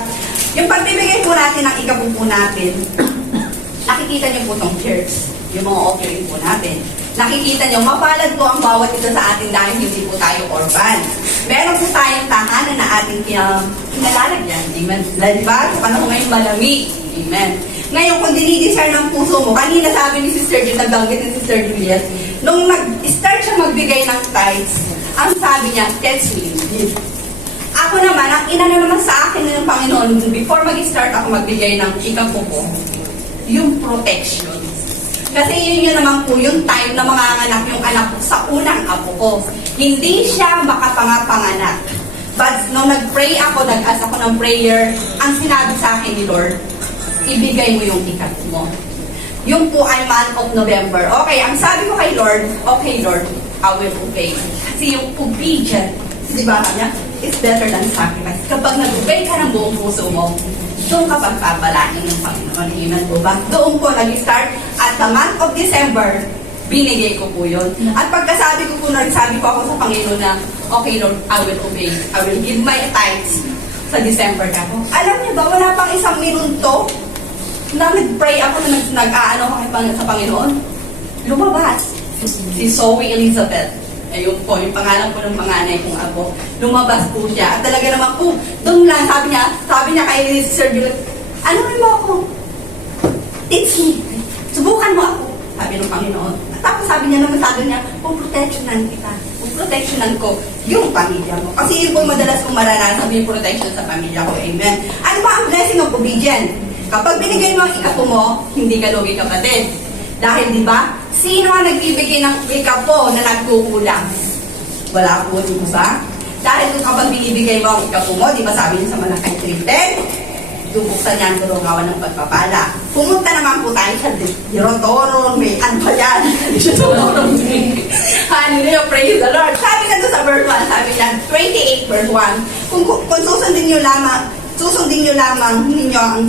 Yung pagbibigay po natin ng ikapupo natin, nakikita niyo po itong church, yung mga offering po natin. Nakikita niyo, mapalad po ang bawat isa sa atin dahil hindi po tayo orphan. Meron po tayong tahanan na ating kinalalagyan. Amen. Diba? Sa panahon ngayon malamig. Amen. Ngayon, kung dinidesire ng puso mo, kanina sabi ni Sister Juliet, nagbanggit ni Sister Juliet, nung nag-start siya magbigay ng tithes, ang sabi niya, that's me. Ako naman, ang inano naman sa akin ng Panginoon, before mag-start ako magbigay ng ikapupo, yung protection. Kasi yun naman po yung time na manganganak yung anak ko sa unang apo ko. Hindi siya makapangapanganak. But nung nag-pray ako, nag-ask ako ng prayer, ang sinabi sa akin ni Lord, ibigay mo yung ikapo mo. Yung po ay month of November. Okay, ang sabi ko kay Lord, okay Lord, I will obey. Kasi yung obedient, di ba kanya, it's better than sacrifice. Kapag nag-obey ka ng buong puso mo, doon ka pagpapalain ng Panginoon. Amen po ba? Doon po nag-start at the month of December, binigay ko po yun. At pagkasabi ko po, nagsabi ko ako sa Panginoon na, okay Lord, I will obey. I will give my tithes sa December na po. Alam niyo ba, wala pang isang minuto na nag-pray ako na nag-aano sa Panginoon. Lumabas. Si Zoe Elizabeth. Ayun po, yung pangalan po ng panganay kong ako. Lumabas po siya. At talaga naman po, doon lang, sabi niya kay Sir Juliet, ano mo ako? Teach me. Subukan mo ako. Sabi ng Panginoon. At tapos sabi niya, protectionan kita. Protectionan ko yung pamilya mo. Kasi yun po madalas kong maranasan yung protection sa pamilya ko. Amen. Ano ba ang blessing of obedience? Kapag binigay mo ang ikapo mo, hindi ka lugi kapatid. Dahil di ba, sino ang nagbibigay ng ikapo na nagkukulang? Wala po, di ba? Dahil kung kapag binibigay mo ang ikapo mo, di ba sabi niya sa Malakay 3:10, bubuksan niya ang tulungawan ng pagpapala. Pumunta naman po tayo sa Dirotoron, may ano pa yan? Hallelujah, praise the Lord. Sabi na doon sa verse 1, sabi niya, 28 verse 1, kung susundin niyo lamang ninyo ang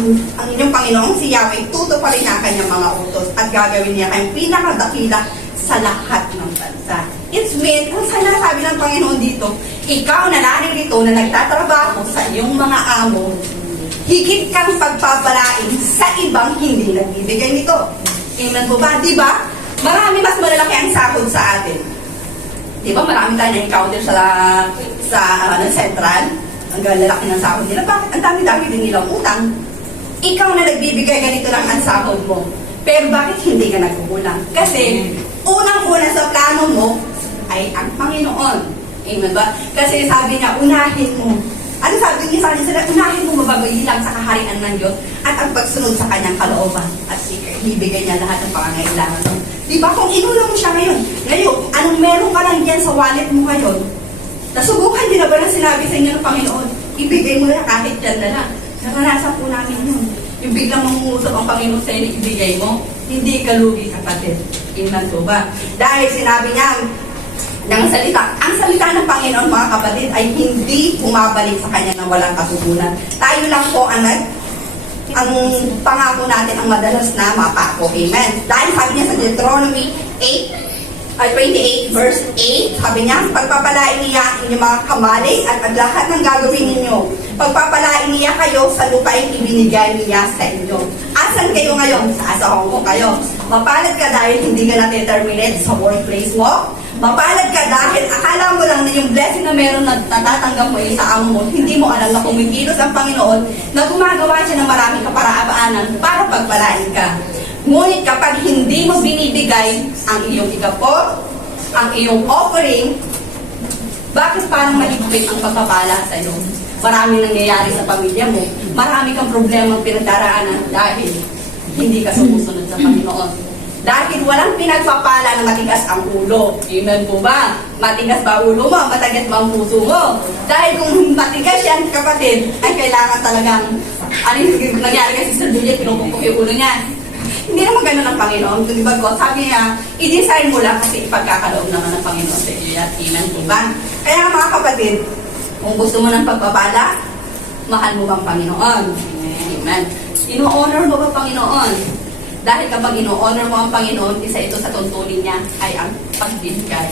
inyong Panginoong si Yahweh, tutuparin niya ang kanyang mga utos at gagawin niya kayong pinakadakila sa lahat ng bansa. It's meant, kung sinasabi ng Panginoon dito, ikaw na naririto na nagtatrabaho sa iyong mga amo, higit kang pagpapalain sa ibang hindi nagbibigay nito. Amen po ba? Di ba? Marami mas malalaki ang sahod sa atin. Di ba? Marami tayo na-encounter sa Central. Ang lalaki ng sahod nila. Bakit? Ang dami-dami din nilang utang. Ikaw na nagbibigay ganito lang ang sahod mo. Pero bakit hindi ka nagkukulang? Kasi unang-una sa plano mo ay ang Panginoon. Amen ba? Kasi sabi niya, unahin mo. Ano sabi niya sa kanya? Unahin mo mababayilang sa kaharian ng Diyos at ang pagsunod sa kanyang kalooban. At ibigay niya lahat ng pangangailangan mo. Diba? Kung inulang mo siya ngayon, anong meron ka lang dyan sa wallet mo ngayon? Nasubukan din na ba na sinabi sa inyo ng Panginoon, ibigay mo na kahit dyan na lang. Naranasan po namin yun. Yung biglang mangungusap ang Panginoon sa inyo, ibigay mo, hindi ka lugi kapatid. Amen po ba? Dahil sinabi niya, ang salita ng Panginoon mga kapatid ay hindi bumabalik sa kanya na walang katutunan. Tayo lang po ang pangako natin ang madalas na mapako. Amen. Dahil sabi niya sa Deuteronomy 28 verse 8, sabi niya, pagpapalain niya ang inyong mga kamali at ang lahat ng gagawin ninyo. Pagpapalain niya kayo sa lupain ibinigay niya sa inyo. Asan kayo ngayon? Sa Hong Kong kayo. Mapalad ka dahil hindi ka na-terminate sa workplace mo. Mapalad ka dahil akala mo lang na yung blessing na meron na natatanggap mo sa amo mo, hindi mo alam na kumikilos ang Panginoon na gumagawa siya ng maraming kaparaanan para pagpalain ka. Ngunit kapag hindi mo binibigay ang iyong ikapo, ang iyong offering, bakit parang mahigpit ang pagpapala sa iyo? Maraming nangyayari sa pamilya mo. Marami kang problemang pinagdaraanan dahil hindi ka sumusunod sa Panginoon. Dahil walang pinagpapala na matigas ang ulo. Amen po ba? Matigas ba ulo mo? Matigas ba ang puso mo? Dahil kung matigas yan, kapatid, ay kailangan talagang, ano yung nangyari kasi sa Juliet, pinupukok yung ulo niya. Hindi naman ganun ang Panginoon. Di ba God? Sabi niya, i-design mo lang kasi ipagkakaloob naman ng Panginoon sa iyo. Amen po ba? Kaya mga kapatid, kung gusto mo ng pagpapala, mahal mo bang Panginoon? Amen. Ino-honor mo ba Panginoon? Dahil kapag ino-honor mo ang Panginoon, isa ito sa tuntunin niya ay ang pagbibigay.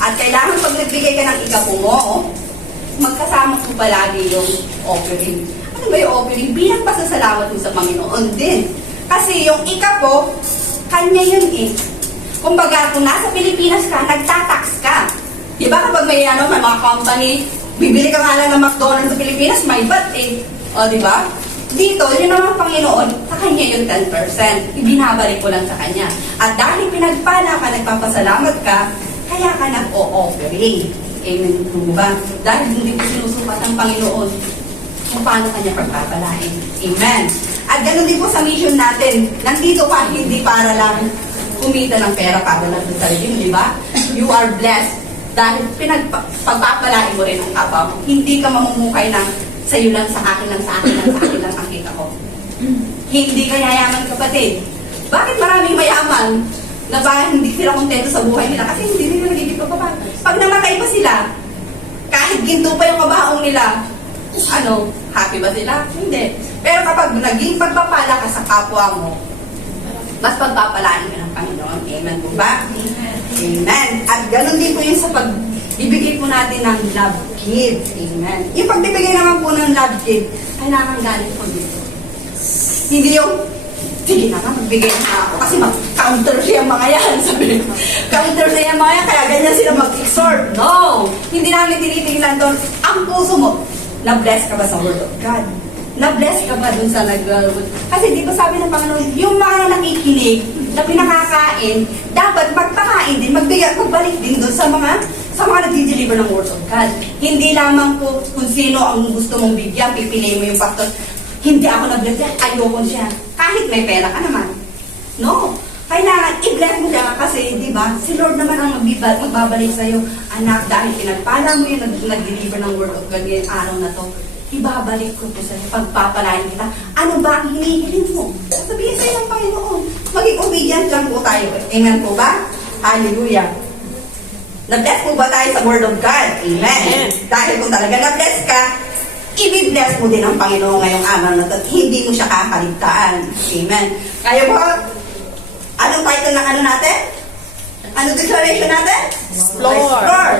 At kailangan pag nagbigay ka ng ikapo mo, magkasama po palagi yung offering. Ano ba yung offering? Bilang pasasalamat mo sa Panginoon din. Kasi yung ikapo, kanya yun eh. Kumbaga, kung nasa Pilipinas ka, nagtatax ka. Diba kapag may mga company, bibili ka nga lang ng McDonald's sa Pilipinas, may VAT eh. O, diba? Dito, yun naman Panginoon, sa kanya yung 10%. Ibinabalik ko lang sa kanya. At dahil pinagpala ka, nagpapasalamat ka, kaya ka nag-o-offering. Amen po ba? Dahil hindi ko sinusukat ng Panginoon kung paano kanya pagpapalain. Amen. At ganoon din po sa mission natin. Nandito ka, hindi para lang kumita ng pera para lang sa sarili, di ba? You are blessed. Dahil pagpapalain mo rin ang kapwa mo. Hindi ka mamumukay ng sa'yo lang, sa akin lang, sa akin lang, sa akin lang ang kita ko. Hindi ka yayaman, kapatid. Bakit maraming mayaman na ba hindi sila kontento sa buhay nila? Kasi hindi nila nagiging pagpapala. Pag namatay pa sila, kahit ginto pa yung kabaong nila, happy ba sila? Hindi. Pero kapag naging pagpapala ka sa kapwa mo, mas pagpapalaan ka ng Panginoon. Amen po ba? Amen. At ganun din po yung sa pagbibigay po natin ng love gift. Amen. Yung pagbibigay naman po ng love gift, kailangan galing po dito. Hindi yung, sige na nga, magbigay na ako kasi mag-counter siya mga yan. Sabi ko, counter siya mga yan, kaya ganyan sila mag-exhort. No! Hindi namin tinitingnan doon. Ang puso mo, na-bless ka ba sa Word of God? Na-bless ka ba dun sa nag-good? Kasi di ba sabi ng Panginoon, yung mga nakikinig na pinakakain, dapat magpakain din, magbalik din dun sa mga nag-deliver ng Word of God. Hindi lamang po kung sino ang gusto mong bigyan, pipili mo yung pastor. Hindi ako na-bless yan, ayoko siya. Kahit may pera ka naman. No. Kailangan i-bless mo siya kasi, di ba, si Lord naman ang magbabalik sa'yo. Anak, dahil pinagpala mo yung nag-deliver ng Word of God ngayong araw na to, ibabalik ko po sa'yo, pagpapalain kita. Ano ba ang hinihiling mo? Sabihin sa'yo ng Panginoon. Maging obedient lang po tayo. Amen po ba? Hallelujah. Na-bless po ba tayo sa Word of God? Amen. Dahil kung talaga na-bless ka, i-bless mo din ang Panginoon ngayong araw na to. Hindi mo siya kakaligtaan. Amen. Kaya po, anong title ng natin? Ano declaration natin? Explore.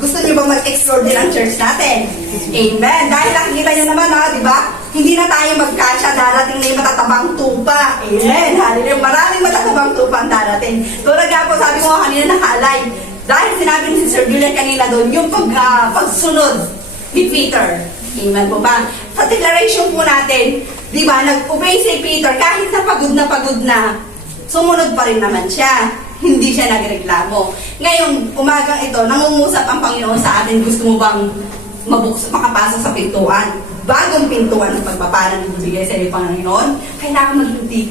Gusto niyo ba mag-explore din ang church natin? Amen. Dahil nakikita niyo naman, di ba? Hindi na tayo magkasya, darating na yung matatabang tupa. Amen. Hallelujah. Maraming matatabang tupa ang darating. Tulad nga po, sabi ko kanina nakalay. Dahil sinabi ni si Sir Julian kanina doon, yung pagsunod ni Peter. Amen po ba? Sa declaration po natin, di ba, nag-obey si Peter, kahit na pagod na, sumunod pa rin naman siya. Hindi siya nagreklamo. Ngayon, umagang ito, nangungusap ang Panginoon sa atin, gusto mo bang makapasok sa pintuan? Bagong pintuan ng pagpapala ng bibigay sa iyo, Panginoon, kailangan maging deep.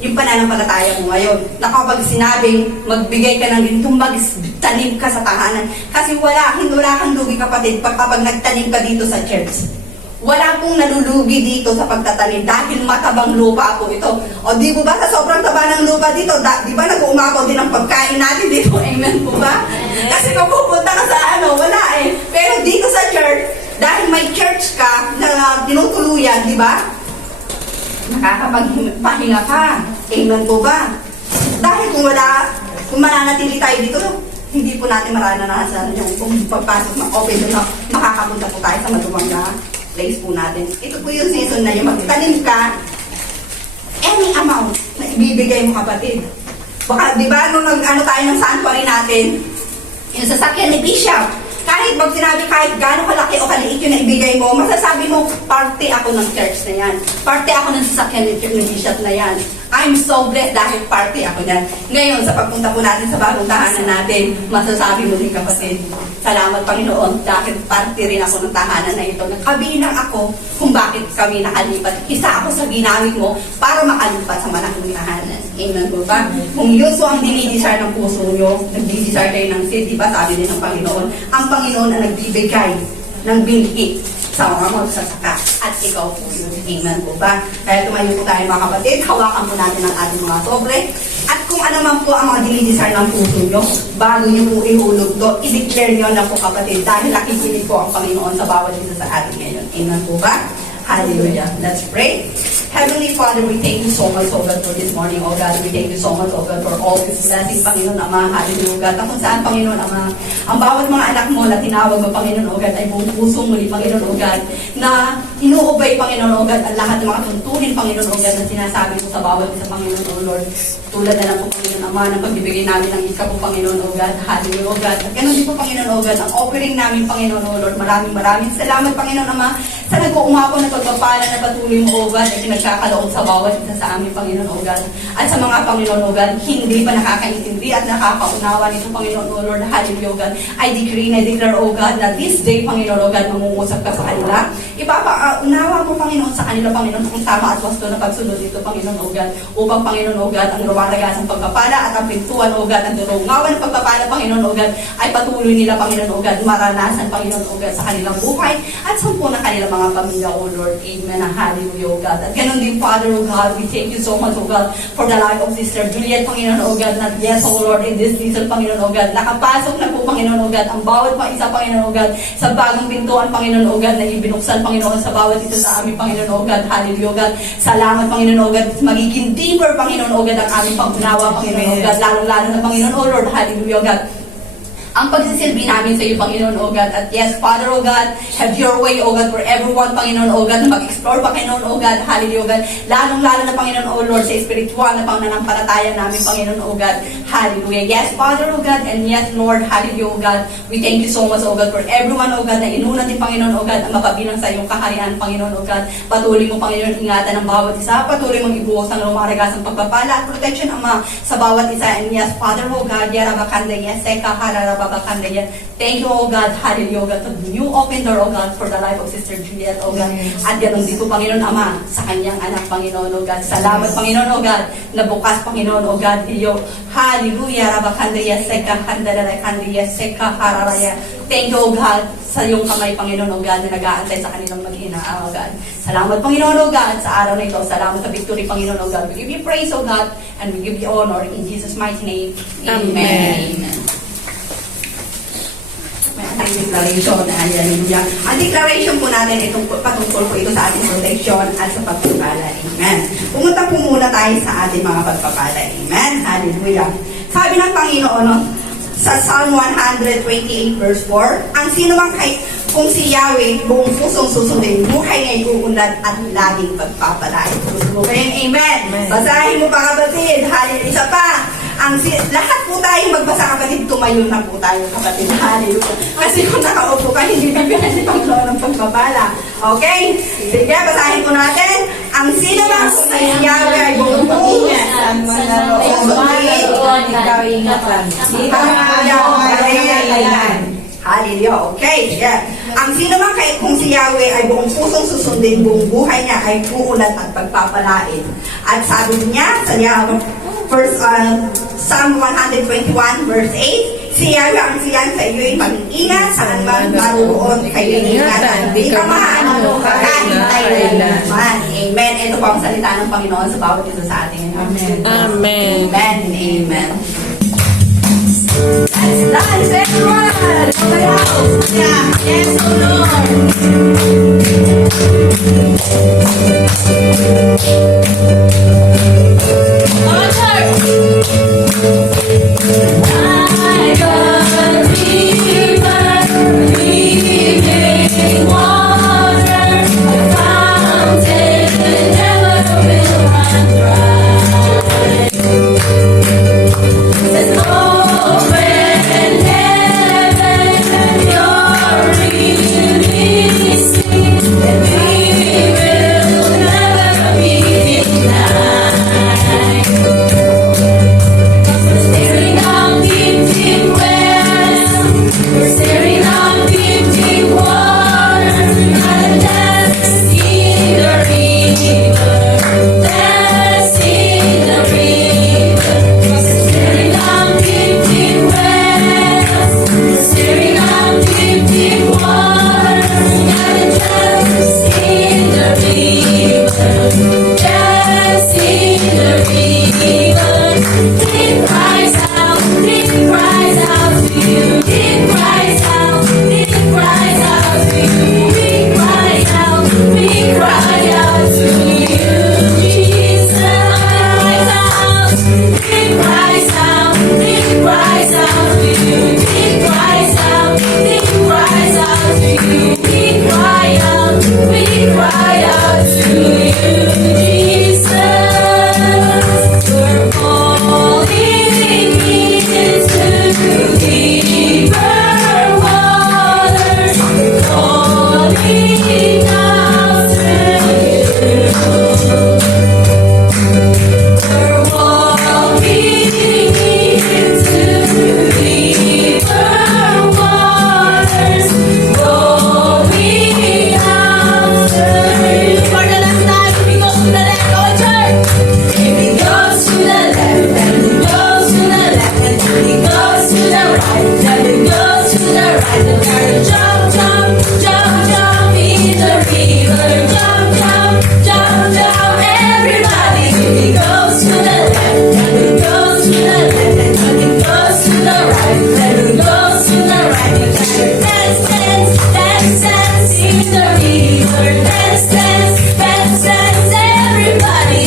Yung pananampalataya mo ngayon, na kapag sinabing magbigay ka ng ganito, magtanim ka sa tahanan. Kasi wala kang lugi, kapatid, kapag nagtanim ka dito sa church. Wala pong nalulugi dito sa pagtatanim dahil matabang lupa po ito. O di po ba sa sobrang taba ng lupa dito, di ba nag-uumapaw din ang pagkain natin dito? Amen po ba? Kasi kung pupunta ka sa wala eh. Pero dito sa church, dahil may church ka na tinutuluyan, di ba? Nakakapagpahinga ka. Amen po ba? Dahil kung mananatili tayo dito, hindi po natin maranasan yung kung pagpasok ng open na makakapunta po tayo sa maluwang na place po natin. Ito po yung season na yung magtanim ka, any amount na ibibigay mo, kapatid. Baka, di ba, nung tayo ng sanctuary natin, yung sasakyan ni Bishop, kahit pag sinabi kahit gaano kalaki o kaliit yung naibigay mo, masasabi mo, parte ako ng church na yan. Parte ako ng sasakyan ni Bishop na yan. I'm so blessed dahil party ako dyan. Ngayon, sa pagpunta po natin sa bagong tahanan natin, masasabi mo din, kapatid, salamat Panginoon dahil party rin ako ng tahanan na ito. Nakabilang ako kung bakit kami nakalipat. Isa ako sa ginamit mo para makalipat sa malaking tahanan. Amen po ba? Kung yun so ang dinidesire ng puso nyo, nagdidesire kayo ng seed, di ba sabi din ng Panginoon, ang Panginoon ang nagbibigay ng binhi sa mga magsasaka. At ikaw po yun. Amen po ba? Kaya tumayo po tayo mga kapatid, hawakan po natin ang ating mga sobre. At kung ano man po ang mga dinidesire ng puso nyo, bago nyo po ihulog to, i-declare nyo na po, kapatid, dahil nakikinig po ang Panginoon sa bawat isa sa atin ngayon. Amen po ba? Hallelujah. Let's pray. Heavenly Father, we thank you so much, oh God, for this morning, oh God. We thank you so much, oh God, for all this blessing, Panginoon Ama. Hallelujah, God. Na kung saan, Panginoon Ama, ang bawat mga anak mo na tinawag mo, Panginoon, oh God, ay buong puso muli, Panginoon, oh God, na inuubay, Panginoon, oh God, ang lahat ng mga tuntunin, Panginoon, oh God, na sinasabi mo sa bawat isa, Panginoon, oh Lord. Tulad na lang po, Panginoon Ama, ng pagbibigay namin ng isa po, Panginoon, oh God. Hallelujah, oh God. At ganun din po, Panginoon, oh God, ang offering namin, Panginoon, oh Lord. Maraming salamat, Panginoon Ama, sa nag-uumapo na pagpapala na patuloy mo, oh God, ay pinagkakaloon sa bawat isa sa amin, Panginoon, oh God. At sa mga, Panginoon, oh God, hindi pa nakakaintindi at nakakaunawa nito, Panginoon, oh Lord. Hallelujah, oh God. I declare, oh God, na this day, Panginoon, oh God, mangungusap ka sa kanila. Ipapaunawa mo, Panginoon, sa kanila, Panginoon, kung tama at wasto na pagsunod dito, Panginoon, oh God. Upang, Panginoon, oh God, ang lumalagasang pagpapala at ang pintuan, oh God, ang durungawan ng pagpapala, Panginoon, oh God, ay patuloy nila, Panginoon, oh God, maranasan, Panginoon, oh God, sa kanilang buhay at sa po na kanilang mga pamilya, oh Lord. Amen. Hallelujah, oh God. At ganun din, Father, oh God, we thank you so much, oh God, for the life of Sister Juliet, Panginoon, oh God, na yes, oh Lord, in this season, Panginoon, oh God, nakapasok na po, Panginoon, oh God, ang bawat mga isa, Panginoon, oh God, sa bagong pintuan, Panginoon, oh God, na ibinuksan, Panginoon, sa bawat ito sa aming, Panginoon, oh God. Hallelujah, oh God. Salamat, Panginoon, oh God. Magiging deeper, Panginoon, oh God, ang aming pag-unawa, Panginoon, oh God, lalong-lalo na, Panginoon, oh Lord. Hallelujah, oh God. Ang pagsisilbi namin sa iyo, Panginoon, O God. At yes, Father, O God, have your way, O God, for everyone, Panginoon, O God, na mag-explore, Panginoon, O God, hallelujah, O God. Lalong-lalo na, Panginoon, O Lord, sa spiritual na pananampalataya namin, Panginoon, O God, hallelujah. Yes, Father, O God, and yes, Lord, hallelujah, O God. We thank you so much, O God, for everyone, O God, na inunan din, Panginoon, O God, ang mapabilang sa iyong kaharian, Panginoon, O God. Patuloy mo, Panginoon, ingatan ng bawat isa. Patuloy mong ibuhos ang lumaragasang pagpapala at protection, Ama, sa bawat isa. And yes, Father, O God, yarabakanda, yes, seka, hararabakanda, yes. Thank you, O God, hallelujah, O God, to you open door, O God, for the life of Sister Juliet, O God. At ganun din po, Panginoon, Ama, sa kanyang anak, Panginoon, O God. Salamat, Panginoon, O God, na bukas, Panginoon, O God, iyo. Hallelujah, rabakanda, yes, seka, handalalakanda, yes, seka, hararaya. Thank you, O God, sa iyong kamay, Panginoon, O God, na nag-aantay sa kanilang mag-ina, O God. Salamat, Panginoon, O God, sa araw na ito. Salamat sa victory, Panginoon, O God. We give you praise, O God, and we give you honor in Jesus' mighty name. Amen. May declaration, hallelujah. Ang declaration po natin, patungkol po ito sa ating protection at sa pagpapala. Amen. Pumunta po muna tayo sa ating mga pagpapala. Amen. Hallelujah. Sabi ng Panginoon, no, sa Psalm 128 verse 4, ang sino mang kung si Yahweh buong pusong susundin, buhay niya iuunlad at laging pagpapalain. Gusto mo ba yun? Amen. Basahin mo pa, kapatid. Hallelujah. Isa pa. Lahat po tayong magbasa, kapatid, tumayo na po tayo, kapatid. Hallelujah. Kasi kung nakaupo ka, hindi bibigyan si Panginoon ng pagpapala. Okay? Sige, basahin po natin. Ang sino man kung si Yahweh ay buong pusong hallelujah. Okay. Yeah. Ang sino man kung si Yahweh ay buong pusong susundin, buong buhay niya ay uulat at pagpapalain. At sabi niya sa Psalm 121 verse 8, si Yahweh ang siyan sa iyo ay mag-ingat saan man naroon kayo ingatan. Di ka maano kailanman. Amen. Ito po ang salita ng Panginoon sa bawat isa sa atin. Amen. Amen. Amen. Amen. Let's dance, everyone! Yeah. Yes, oh Lord! Never be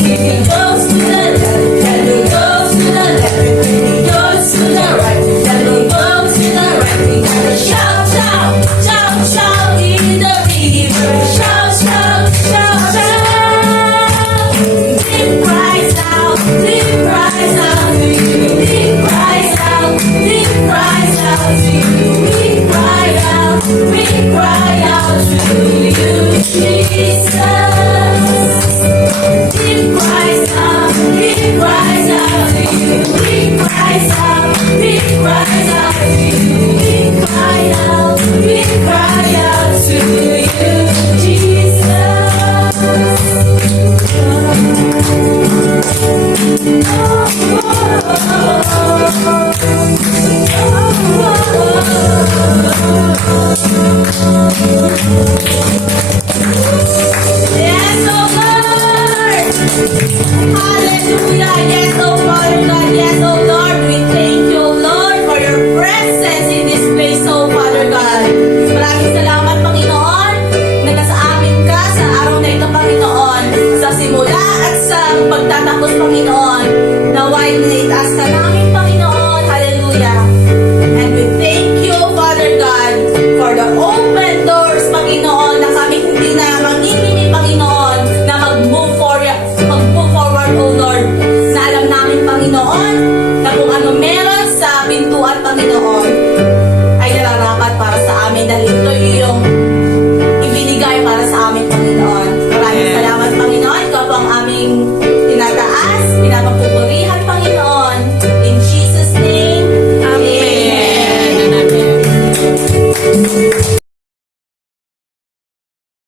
it goes to the left, then we go to the left. When it goes to the right, then we go to the right. We gotta shout, shout, shout, shout in the river. Shout, shout, shout, shout. Big cries out, big cries out to you. Big cries out, big cries out to you. We cry out to you, Jesus. Big cries out to you. Big cries out to you. We cry out to you, Yes, oh Lord! Hallelujah! Yes, oh Father God! Yes, oh Lord! We thank you, Lord, for your presence in this place, oh Father God. Maraming salamat, Panginoon, na nasa amin ka sa araw na ito, Panginoon. Sa simula at sa pagtatapos, Panginoon. Naway na itaas ka namin, Panginoon. Hallelujah! And we thank you, Father God, for the open doors, Panginoon, na kami hindi na mangingimi, Panginoon, na mag-move forward, oh Lord, na alam namin, Panginoon, na kung ano meron sa pintuan, Panginoon,